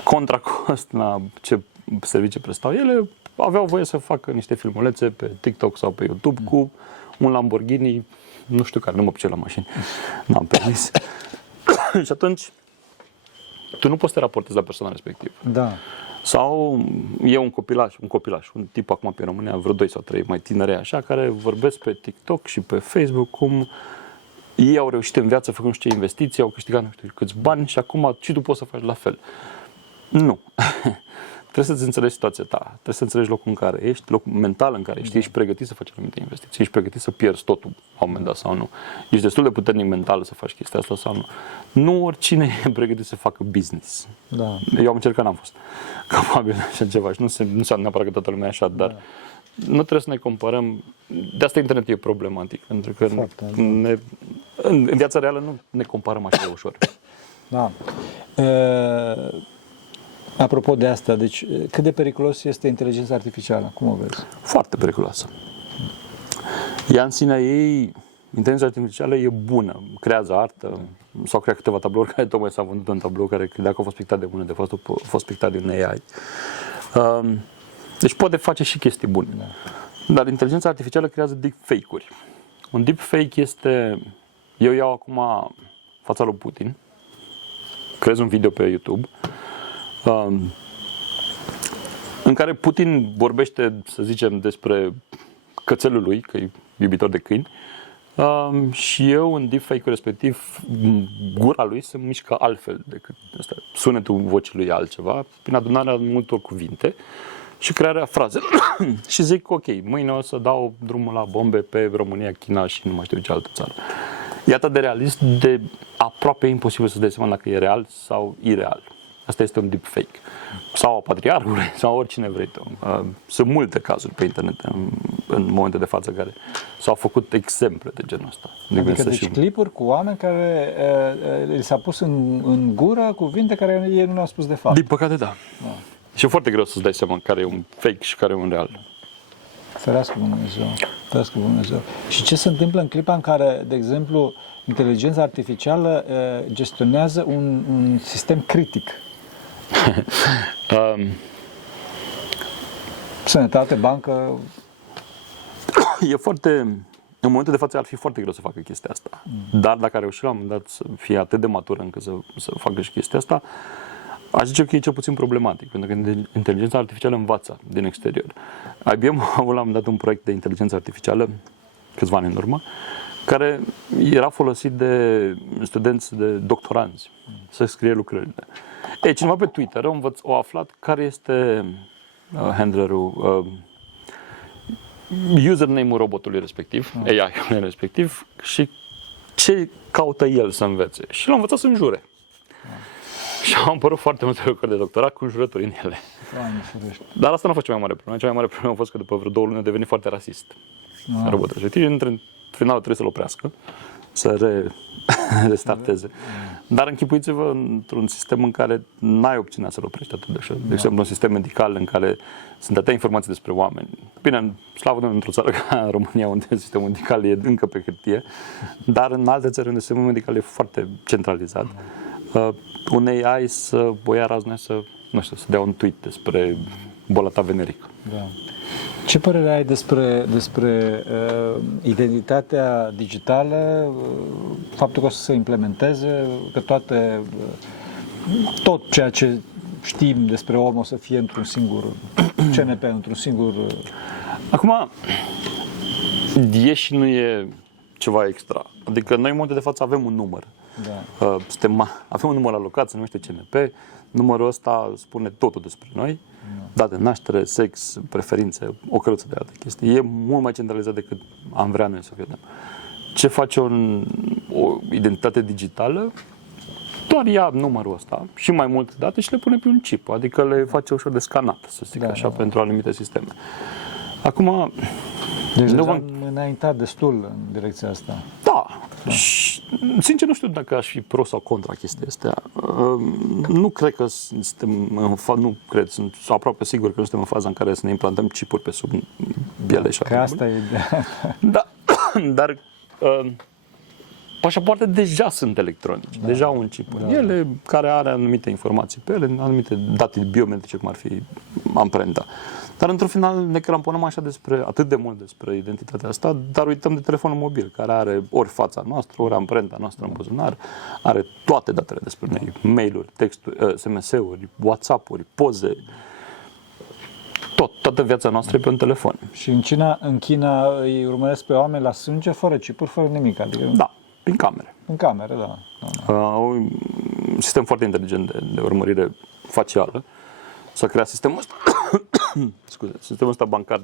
contra cost la ce servicii prestau ele, aveau voie să facă niște filmulețe pe TikTok sau pe YouTube cu un Lamborghini, nu știu care, nu mă pice la mașini, n-am permis. Și atunci, tu nu poți să te raportezi la persoana respectivă. Da. Sau e un copilaș, un tip acum pe România, vreo 2 sau 3 mai tineri așa, care vorbesc pe TikTok și pe Facebook cum ei au reușit în viață făcând nu știu ce investiții, au câștigat nu știu câți bani și acum și tu poți să faci la fel. Nu. Trebuie să-ți înțelegi situația ta, trebuie să înțelegi locul în care ești, locul mental în care ești, ești pregătit să faci anumite investiții, ești pregătit să pierzi totul la un moment dat sau nu. Ești destul de puternic mental să faci chestia asta sau nu. Nu oricine e pregătit să facă business. Da. Eu am încercat, n-am fost capabil de așa ceva și nu înseamnă neapărat că toată lumea e așa, dar nu trebuie să ne comparăm. De asta internetul e problematic, pentru că în viața reală nu ne comparăm așa ușor. Da. Apropo de asta, deci cât de periculos este inteligența artificială? Cum o vezi? Foarte periculoasă. Ea în sinea ei, inteligența artificială e bună, creează artă, s-au creat câteva tablouri care tocmai s-au vândut în tablou care credea că au fost pictate de mână, de fapt au fost pictate de un AI. Deci poate face și chestii bune. Dar inteligența artificială creează deepfake-uri. Un deepfake este, eu iau acum fața lui Putin, creez un video pe YouTube, în care Putin vorbește, să zicem, despre cățelul lui, că e iubitor de câini, și eu, în deepfake-ul respectiv, gura lui se mișcă altfel decât asta. Sunetul vocii lui e altceva, prin adunarea multor cuvinte și crearea frazelor. Și zic, ok, mâine o să dau drumul la bombe pe România, China și nu mai știu ce altă țară. E atât de realist, de aproape imposibil să-ți dai seama dacă e real sau ireal. Asta este un deepfake. Sau a patriarhului, sau oricine vrei tu. Sunt multe cazuri pe internet în momentul de față care s-au făcut exemple de genul ăsta. Adică deci clipuri cu oameni care li s-a pus în gură cuvinte care ei nu le-au spus de fapt. Din păcate, da. Și e foarte greu să-ți dai seama care e un fake și care e un real. Ferească Dumnezeu. Ferească Dumnezeu. Și ce se întâmplă în clipa în care, de exemplu, inteligența artificială gestionează un sistem critic? Sănătate, bancă... E foarte... În momentul de față ar fi foarte greu să facă chestia asta. Dar dacă a reușit la un moment dat să fie atât de matură încât să facă și chestia asta, aș zice că e cel puțin problematic, pentru că inteligența artificială învață din exterior. IBM a avut la un moment dat un proiect de inteligență artificială, câțiva ani în urmă, care era folosit de studenți de doctoranzi să scrie lucrările. Cineva pe Twitter a aflat care este handlerul, username-ul robotului respectiv, AI-ului respectiv, și ce caută el să învețe. Și l-a învățat să înjure. Și au apărut foarte multe lucruri de doctorat cu înjurături în ele. Dar asta nu a fost cea mai mare problemă. Cea mai mare problemă a fost că după vreo 2 luni a devenit foarte rasist. Robotul respectiv, și în final trebuie să-l oprească, să restarteze. Dar închipuiți-vă într-un sistem în care n-ai opțiunea să-l oprești atât de ușor. De exemplu, un sistem medical în care sunt atâtea informații despre oameni. Bine, slavă Domnului, într-o țară ca România, unde sistemul medical e încă pe hârtie, dar în alte țări unde sistemul medical e foarte centralizat, un AI să o ia razne să, nu știu, să dea un tweet despre boala ta venerică. Da. Ce părere ai despre identitatea digitală, faptul că o să se implementeze, că tot ceea ce știm despre om o să fie într-un singur CNP, într-un singur... Acum, e și nu e ceva extra. Adică noi în momentul de față avem un număr. Da. Avem un număr alocat, se numește CNP. Numărul ăsta spune totul despre noi. Date de naștere, sex, preferințe, o căruță de alte chestii. E mult mai centralizat decât am vrea noi să vedem. Ce face o identitate digitală? Doar ia numărul ăsta și mai multe date și le pune pe un chip. Adică le face ușor de scanat, să zic așa, pentru anumite sisteme. Acum... Deci am înaintat destul în direcția asta. Da. Și, sincer, nu știu dacă aș fi pro sau contra chestia asta. Nu cred că sunt aproape sigur că nu suntem în faza în care să ne implantăm chipuri pe sub piele și că asta e ideea. Da, dar pașapoarte deja sunt electronice, deja au un chip în ele care are anumite informații pe ele, anumite date biometrice, cum ar fi amprenta. Dar într-un final ne cramponăm așa atât de mult despre identitatea asta, dar uităm de telefonul mobil, care are ori fața noastră, ori amprenta noastră în buzunar, are toate datele despre noi, mail-uri, texturi, SMS-uri, WhatsApp-uri, poze, toată viața noastră e pe un telefon. Și în China îi urmăresc pe oameni la sânge, fără chipuri, fără nimic. Adică... Da, prin camere. În camere, da. Un sistem foarte inteligent de urmărire facială. S-a creat sistemul ăsta, sistemul ăsta bancar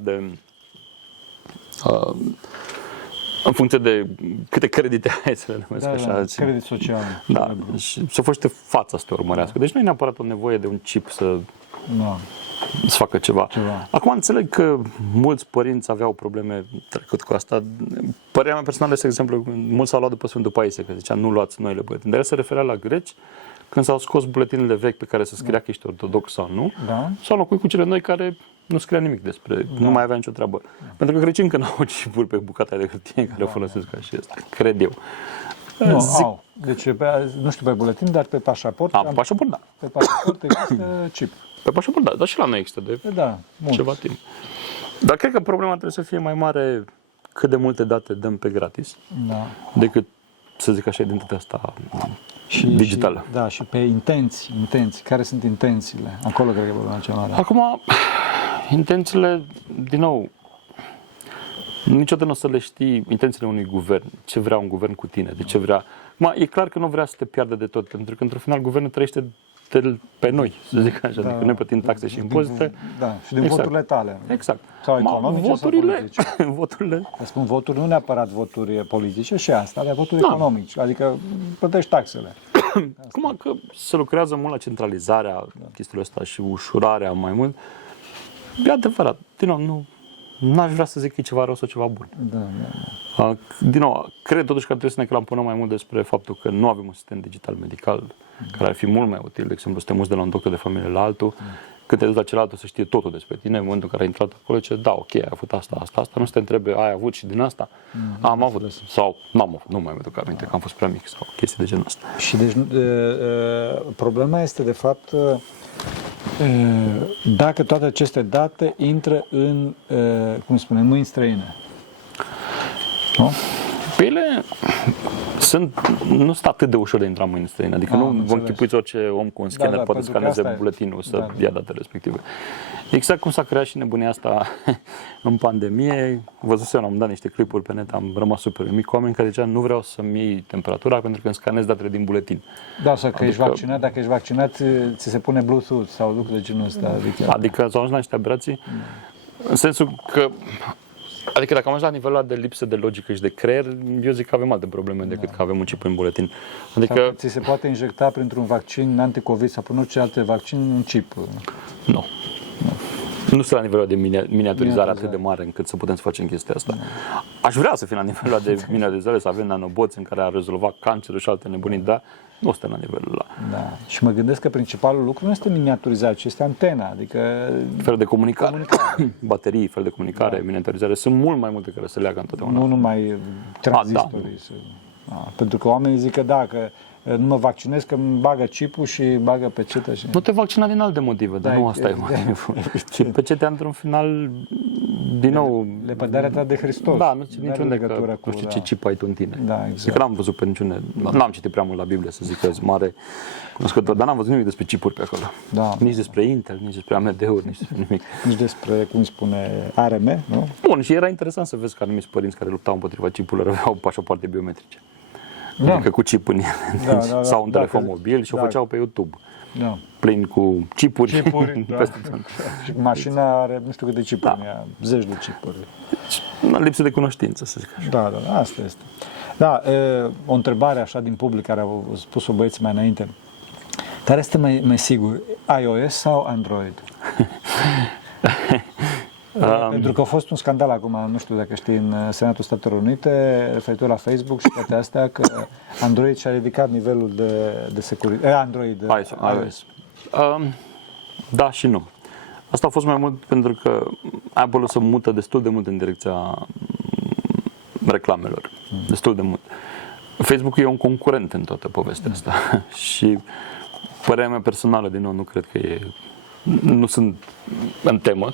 în funcție de câte credite ai, să le numesc așa. Credit social. Da, și să folosește fața să te urmărească. Deci nu e neapărat o nevoie de un chip să facă ceva. Acum înțeleg că mulți părinți aveau probleme trecut cu asta. Părerea mea personală este, de exemplu, mulți s-au luat după Sfântul Paisie, că zicea nu luați noile buletine. Dar el se referea la greci, când s-au scos buletinele vechi pe care se scria că ești ortodox sau nu, s-au înlocuit cu cele noi care nu scria nimic despre, nu mai avea nicio treabă. Pentru că grecii încă n-au chipuri pe bucata de hârtie care o folosesc ca și asta, cred eu. Nu, au. Deci, nu știu pe buletin, dar pe pașaport. Pe pașaport, da. Pe pașaport există chip. Pe pașaport, da, dar și la noi există de ceva timp. Dar cred că problema trebuie să fie mai mare cât de multe date dăm pe gratis, decât, să zic așa, identitatea asta digitală. Și pe intenții. Care sunt intențiile? Acolo cred că problema cea mare. Acum, intențiile, din nou, niciodată nu o să le știi intențiile unui guvern, ce vrea un guvern cu tine, de ce vrea. E clar că nu vrea să te piardă de tot, pentru că într-un final guvernul trăiește pe noi, să zic așa, adică noi plătim taxe și impozite. Și din voturile tale. Exact. Sau economice sau politice. Voturile. Spun voturi, nu neapărat voturi politice și asta, dar voturi economice, adică plătești taxele. Cum că se lucrează mult la centralizarea chestiilor astea și ușurarea mai mult. E adevărat, din nou, n-aș vrea să zic că e ceva rău sau ceva bun. Din nou, cred totuși că trebuie să ne cramponăm mai mult despre faptul că nu avem un sistem digital medical care ar fi mult mai util. De exemplu, să te muți de la un doctor de familie la altul. când te duci la celălalt o să știe totul despre tine, în momentul în care ai intrat acolo, ce da, ok, ai avut asta, nu să te întrebe, ai avut și din asta? Am avut, sau n-am avut, nu mai mi-aduc aminte, că am fost prea mic sau chestii de genul ăsta. Și deci problema este de fapt dacă toate aceste date intră în, cum spune, mâini străine. Nu? Pe ele nu sunt atât de ușor de intrat în mâini străine, adică nu vă închipuiți orice om cu un scanner poate să scaneze buletinul să ia datele respective. Exact cum s-a creat și nebunia asta în pandemie, văzusem, am dat niște clipuri pe net, am rămas super mic cu oameni care ziceau nu vreau să-mi iei temperatura pentru că îmi scanez datele din buletin. Da, sau că ești vaccinat, dacă ești vaccinat ți se pune Bluetooth sau lucruri de genul ăsta. Adică s-au ajuns la niște aberații în sensul că adică dacă am ajuns la nivelul de lipsă de logică și de creier, eu zic că avem alte probleme decât că avem un chip în buletin. Adică ți se poate injecta printr-un vaccin anticovid sau prin orice alte vaccin un chip. Nu. Nu sunt la nivelul de miniaturizare atât de mare încât să putem să facem chestia asta. Aș vrea să fim la nivelul de miniaturizare, să avem nanoboți în care a rezolvat cancerul și alte nebunii, dar nu suntem la nivelul ăla. Da. Și mă gândesc că principalul lucru nu este miniaturizare, ci este antena, adică fel de comunicare. Baterii, fel de comunicare, miniaturizare, sunt mult mai multe care se leagă întotdeauna. Nu numai tranzistorii. Pentru că oamenii zic că da, că nu mă vaccinez, că îmi bagă chipul și bagă pecetă. Și... Nu te vaccina din alte motive, dar nu asta e motivul. Și pecetea, într-un final, din nou... Lepădarea ta de Hristos. Da, nu știu niciun legătură cu știu ce chip ai tu în tine. Da, exact. Că n-am văzut pe niciune, n-am citit prea mult la Biblie, să zic că sunt mare cunoscător, dar n-am văzut nimic despre chipuri pe acolo. Da. Nici despre Intel, nici despre AMD-uri, nici despre nimic. Nici despre, cum spune, ARM, nu? Bun, și era interesant să vezi că anumiți părinți care luptau împotriva chipurilor aveau pașapoarte biometrice. Da. Adică cu chip în ele, sau un telefon mobil și o făceau pe YouTube. Da. Plin cu chipuri. Peste tot. Și mașina are nu știu câte chipuri, zeci de chipuri. Deci, lipsă de cunoștință, să zic așa. Da, asta este. Da, o întrebare așa din public care au spus-o băieții mai înainte. Care este mai sigur, iOS sau Android? Pentru că a fost un scandal acum, nu știu dacă știi, în Senatul Statelor Unite, referitor la Facebook și toate astea, că Android și-a ridicat nivelul de securitate. iOS. Da și nu. Asta a fost mai mult pentru că Apple se mută destul de mult în direcția reclamelor. Destul de mult. Facebook e un concurent în toată povestea asta. Și părerea mea personală, din nou, nu cred că nu sunt în temă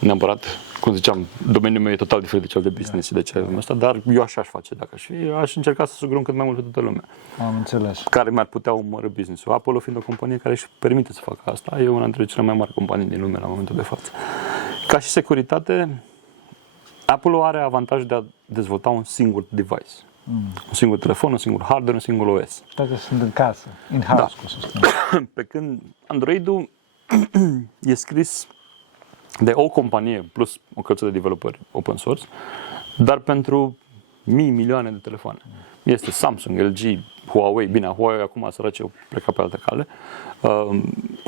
neapărat, cum ziceam, domeniul meu e total diferit de cel de business și de ce asta, dar eu așa aș face dacă aș fi, aș încerca să sugrum cât mai mult pe toată lumea. Am înțeles. Care mi-ar putea omorâ business-ul. Apple fiind o companie care își permite să facă asta, e una dintre cele mai mari companii din lume la momentul de față. Ca și securitate, Apple are avantajul de a dezvolta un singur device. Un singur telefon, un singur hardware, un singur OS. Toate sunt în casă, in-house, cum să spun. Pe când Android-ul e scris de o companie plus o căsuță de developeri open source, dar pentru milioane de telefoane. Este Samsung, LG, Huawei, bine, Huawei acum sărace pleca pe altă cale,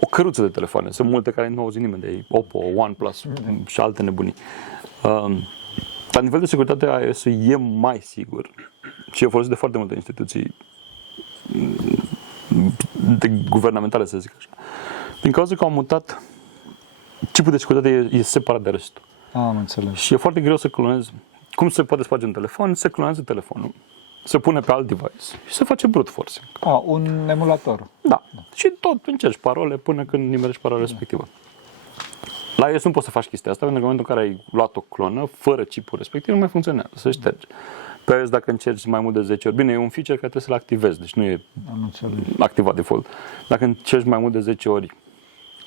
o căruță de telefoane. Sunt multe care nu auzi nimeni de ei, Oppo, OnePlus și alte nebunii. La nivel de securitate, iOS e mai sigur și e folosit de foarte multe instituții guvernamentale, să zic așa. Din cauza că au mutat chipul de securitate e separat de restul. Am înțeles. Și e foarte greu să clonezi. Cum se poate sparge un telefon? Se clonează telefonul, se pune pe alt device și se face brute forcing. Un emulator. Da. Și tot încerci parole până când nimerești parola respectivă. La iOS nu poți să faci chestia asta, pentru că în momentul în care ai luat o clonă, fără chipul respectiv, nu mai funcționează, se șterge. Pe iOS, dacă încerci mai mult de 10 ori, bine, e un feature care trebuie să-l activezi, deci nu e activat default. Dacă încerci mai mult de 10 ori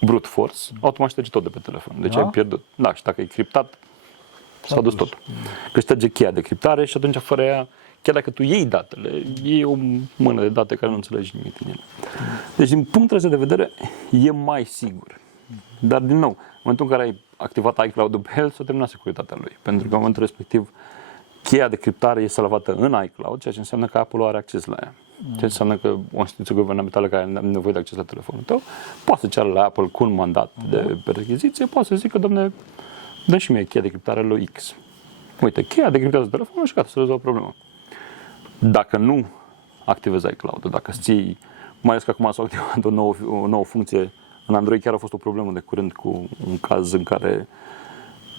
brute force, automat ștergi tot de pe telefon. Deci ai pierdut. Da, și dacă e criptat, s-a dus totul. Că șterge cheia de criptare și atunci fără ea, chiar dacă tu iei datele, e o mână de date care nu înțelegi nimic din ele. Deci din punctul ăsta de vedere e mai sigur. Dar din nou, în momentul în care ai activat iCloud-ul pe el, s-a terminat securitatea lui. Pentru că în momentul respectiv cheia de criptare e salvată în iCloud, ceea ce înseamnă că Apple are acces la ea. Ce înseamnă că o instituție guvernamentală care are nevoie de acces la telefonul tău poate să ceară la Apple cu un mandat de rechiziție, poate să zică, dom'le, dă și mie cheia de criptare lui X. Uite, cheia decriptează telefonul și gata, să rezolvă problema. Dacă nu activezi iCloud-ul, dacă ții, mai ales că acum s-a activat o nouă funcție În Android chiar a fost o problemă de curând cu un caz în care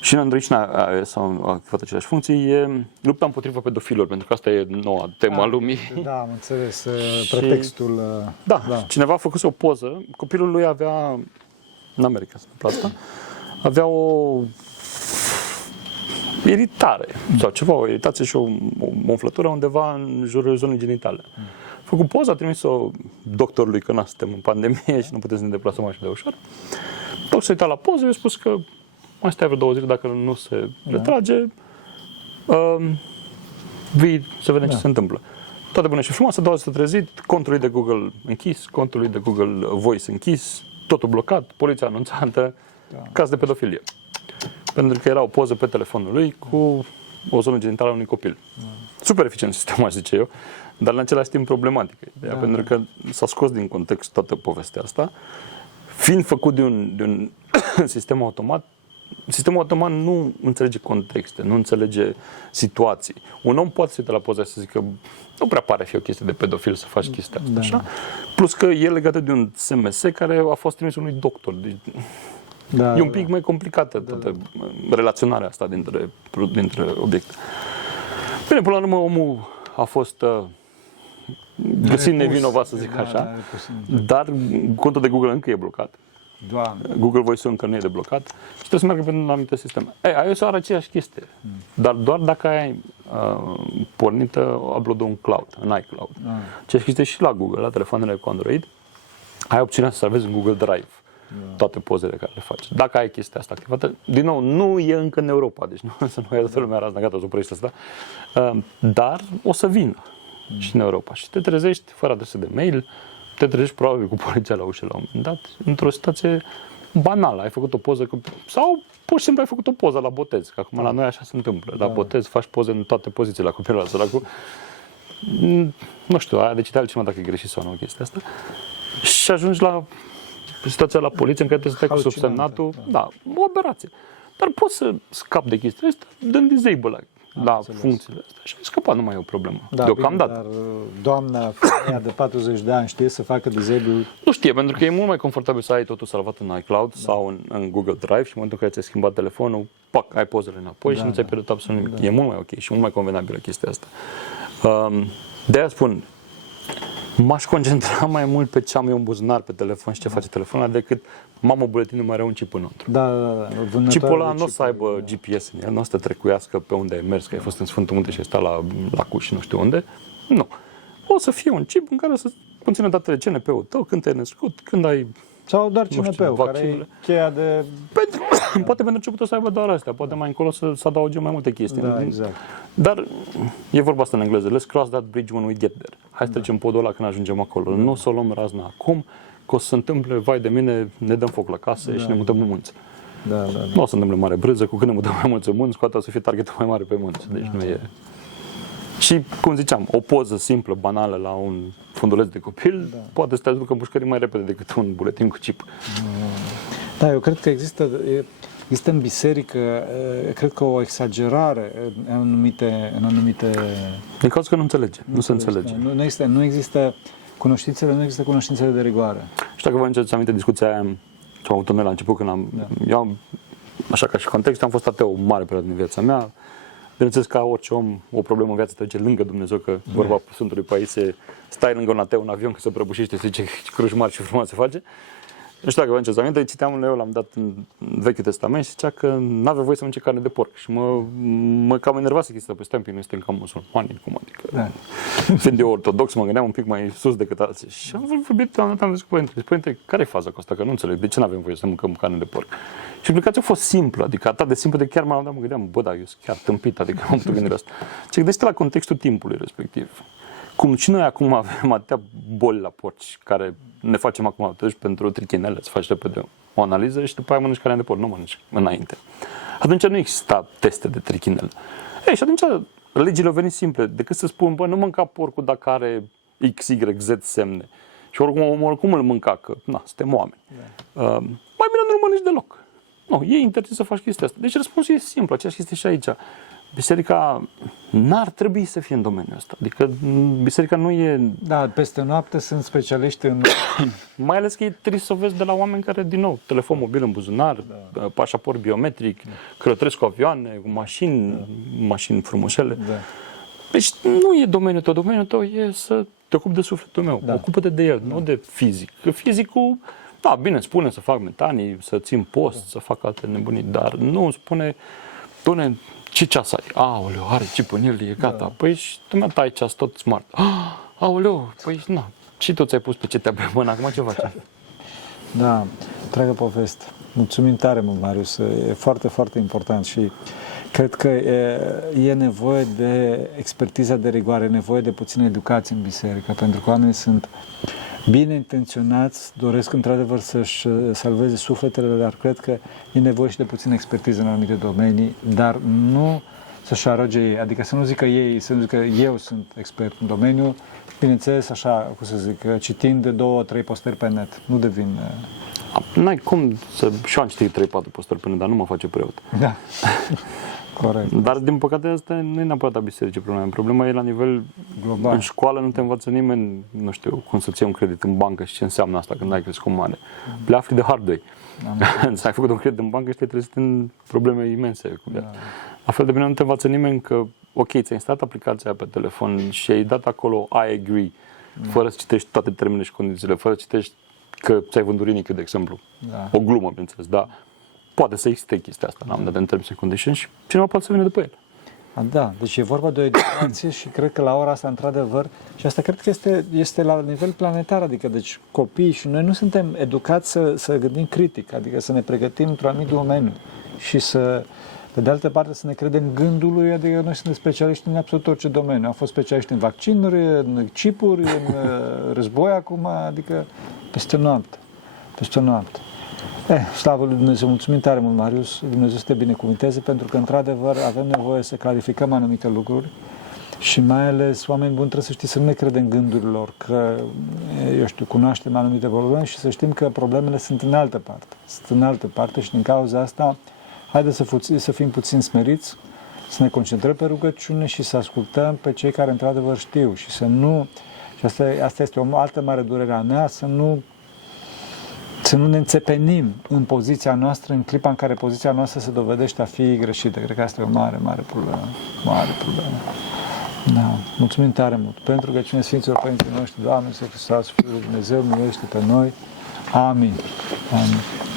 și în Android și în iOS au activat aceleași funcții, e lupta împotriva pedofililor, pentru că asta e noua tema lumii. Da, am înțeles, pretextul... Da, cineva a făcut o poză, copilul lui avea, în America se întâmplă asta, avea o iritare sau ceva, o iritație și o umflătură undeva în jurul zonei genitale. A făcut poza, a trimis-o doctorului că suntem în pandemie și nu putem să ne deplasăm așa de ușor. Doctorul s-a uitat la poză, i-a spus că mai stai vreo 2 zile, dacă nu se retrage, vii să vedem ce se întâmplă. Toate bune și frumoase, a doua zi s-a trezit, contul lui de Google închis, contul lui de Google Voice închis, totul blocat, poliția anunțată, caz de pedofilie. Pentru că era o poză pe telefonul lui cu o zonă genitală a unui copil. Super eficient sistemul, aș zice eu, dar în același timp problematică. Pentru că s-a scos din context toată povestea asta. Fiind făcut de un sistem automat, sistemul automat nu înțelege contexte, nu înțelege situații. Un om poate să uite la poza și să zică nu prea pare fi o chestie de pedofil să faci chestia asta, așa? Plus că e legată de un SMS care a fost trimis unui doctor. Deci, e un pic mai complicată toată relaționarea asta dintre obiecte. Bine, până la urmă omul a fost găsit nevinovat, să zic așa, dar contul de Google încă e blocat. Google Voice încă nu e deblocat și trebuie să meargă pe un anumite sisteme. iOS are aceeași chestie, dar doar dacă ai pornită upload-ul în cloud, în iCloud. Aceeași chestie și la Google, la telefoanele cu Android, ai opțiunea să salvezi în Google Drive toate pozele care le faci. Dacă ai chestia asta activată, din nou, nu e încă în Europa, deci nu să nu ia toată lumea razna, gata, oprește asta, dar o să vină și în Europa. Și te trezești fără adresă de mail, te trezești probabil cu poliția la ușă la un moment dat, într-o situație banală. Ai făcut o poză sau pur și simplu ai făcut o poză la botez, că acum la noi așa se întâmplă. La botez faci poze în toate pozițiile la copilul ăla săracu. Nu știu, aia decide altcineva dacă e greșit sau nu chestia asta. Și ajungi la situația la poliție în care trebuie să stai cu subsemnatul. Da, o aberație. Dar poți să scapi de chestia asta dând disable la funcțiile astea. Și ai scăpat, nu mai e o problemă. Deocamdată. Dar doamna, femeia de 40 de ani știe să facă disable? Nu știe, pentru că e mult mai confortabil să ai totul salvat în iCloud sau în Google Drive și în momentul în care ți-ai schimbat telefonul, pac, ai pozele înapoi și nu ți-ai pierdut absolut nimic. E mult mai ok și mult mai convenabilă chestia asta. De-aia spun, m-aș concentra mai mult pe ce am eu în buzunar pe telefon și ce face telefonul decât mamă, buletinul mai are un chip înăuntru. Chipul ăla nu o să aibă GPS în el, nu o să te trecuiască pe unde ai mers, că ai fost în Sfântul Munte și ai stat la Cuș și nu știu unde. Nu. O să fie un chip în care o să conține datele CNP-ul tău, când te-ai născut, când ai... Sau doar CNP-ul, care e cheia de... Poate pentru început o să aibă doar astea, poate mai încolo să adauge mai multe chestii. Da, exact. Dar e vorba asta în engleză, let's cross that bridge when we get there. Hai să trecem podul ăla când ajungem acolo. Nu o să o luăm razna acum, că o să se întâmple, vai de mine, ne dăm foc la case și ne mutăm în munți. Nu o să se întâmple mare brânză, cu când ne mutăm mai mulți în munți, cu atât o să fie targetul mai mare pe munți. Deci nu e... Și, cum ziceam, o poză simplă, banală la un funduleț de copil poate să te aducă în pușcării mai repede decât un buletin cu chip. Da, eu cred că există în biserică, cred că o exagerare în anumite... Din cauza că nu înțelege, nu se înțelege. Nu există cunoștințele de rigoare. Și dacă vă începeți aminte discuția aia ce am avut noi la început, când eu, așa ca și context, am fost ateu o mare perioadă din viața mea. Bineînțeles, ca orice om, o problemă în viață trece lângă Dumnezeu, că vorba Sfântului Paisie, stai lângă un ateu în avion că se prăbușește, se zice ce cruci mari și frumoase face. Nu știu dacă vă începeți aminte, citeam eu, l-am dat în Vechiul Testament și zicea că nu avea voie să mănânce carne de porc. Și mă cam enervase chestia, păi stai un pic, noi suntem cam musulmani, cum adică? Fiind eu ortodox, mă gândeam un pic mai sus decât alții. Și am vorbit, am zis cu părintele, care e faza cu asta? Că nu înțeleg, de ce nu avem voie să mâncăm carne de porc? Și explicația a fost simplă, adică atât de simplă de chiar mă gândeam, bă, da, eu sunt chiar tâmpit, adică am putut gândire asta. Și gândește la contextul timpului respectiv. Cum și noi acum avem atâtea boli la porci, care ne facem acum pentru trichinele, îți faci repede o analiză și după aia mănânci carne de porc, nu mănânci înainte. Atunci nu exista teste de trichinele. Și atunci legile au venit simple, decât să spun, bă, nu mânca porcul dacă are X, Y, Z semne. Și oricum îl mânca, că, suntem oameni. Mai bine nu-l mănânci deloc. Nu, e interzis să faci chestia asta. Deci răspunsul e simplu, aceeași chestie și aici. Biserica n-ar trebui să fie în domeniul ăsta. Adică biserica nu e... Da, peste noapte sunt specialiști în... Mai ales că e trist să o vezi de la oameni care, din nou, telefon mobil în buzunar, pașaport biometric, călătoresc cu avioane, cu mașini frumoșele. Da. Deci nu e domeniul tău. Domeniul tău e să te ocupi de sufletul meu. Da. Ocupă-te de el, nu de fizic. Că fizicul, da, bine, spune să fac metanii, să țin post, să fac alte nebunii, dar nu îmi spune, Doamne, ce ceas ai? Aoleu, are chip în el, e gata. Păi și dumneata ai ceas tot smart. Aoleu, păi na, și tu ți-ai pus pe cetea pe mână, acum ce faci? Da, întreagă poveste. Mulțumim tare mult, Marius. E foarte, foarte important și cred că e nevoie de expertiza de rigoare, e nevoie de puțină educație în biserică, pentru că oamenii sunt bine intenționați, doresc într-adevăr să-și salveze sufletele, dar cred că e nevoie și de puțină expertiză în anumite domenii, dar nu să-și aroge ei, adică să nu zică ei, să nu zică eu sunt expert în domeniu, bineînțeles, așa, cum să zic, citind 2-3 postări pe net, nu devin... N-ai cum să... Și-eu am citit 3-4 postări pe net, dar nu mă face preot. Da, corect. Dar, din păcate, asta nu e neapărat a bisericii problema. Problema e la nivel Global. În școală nu te învață nimeni, nu știu, cum să-ți iei un credit în bancă și ce înseamnă asta când ai crescut mare. Le afli de hard way. Să ai făcut un credit în bancă și te-ai trezit în probleme imense cu ea. La fel de bine nu te învață nimeni că, ok, ți-ai instalat aplicația pe telefon și ai dat acolo I agree, fără să citești toate termenele și condițiile, fără să citești că ți-ai vândut rinichiul, de exemplu. Da. O glumă, bineînțeles, dar poate să existe chestia asta, n-am dat în terms and conditions și cineva poate să vină după el. Da, deci e vorba de o educație și cred că la ora asta, într-adevăr, și asta cred că este la nivel planetar, adică deci copiii și noi nu suntem educați să gândim critic, adică să ne pregătim într-un anumit domeniu și să, pe de altă parte, să ne credem gândului, adică noi suntem specialiști în absolut orice domeniu. Am fost specialiști în vaccinuri, în chipuri, în război acum, adică peste noapte. Peste noapte. Slavă lui Dumnezeu, mulțumim tare mult, Marius, Dumnezeu să te binecuvinteze, pentru că, într-adevăr, avem nevoie să clarificăm anumite lucruri și mai ales, oameni buni, trebuie să știți să nu ne credem gândurilor, că, eu știu, cunoaștem anumite probleme și să știm că problemele sunt în altă parte. Sunt în altă parte și din cauza asta, haideți să fim puțin smeriți, să ne concentrăm pe rugăciune și să ascultăm pe cei care, într-adevăr, știu și să nu, și asta este o altă mare durere a mea, să nu ne înțepenim în poziția noastră, în clipa în care poziția noastră se dovedește a fi greșită. Cred că asta e o mare, mare problemă. Mare problemă. Da. Mulțumim tare mult. Pentru că cine Sfinților Părinții noștri, Doamne, Iisus Hristos, Fiul lui Dumnezeu, miluiește pe noi. Amin. Amin.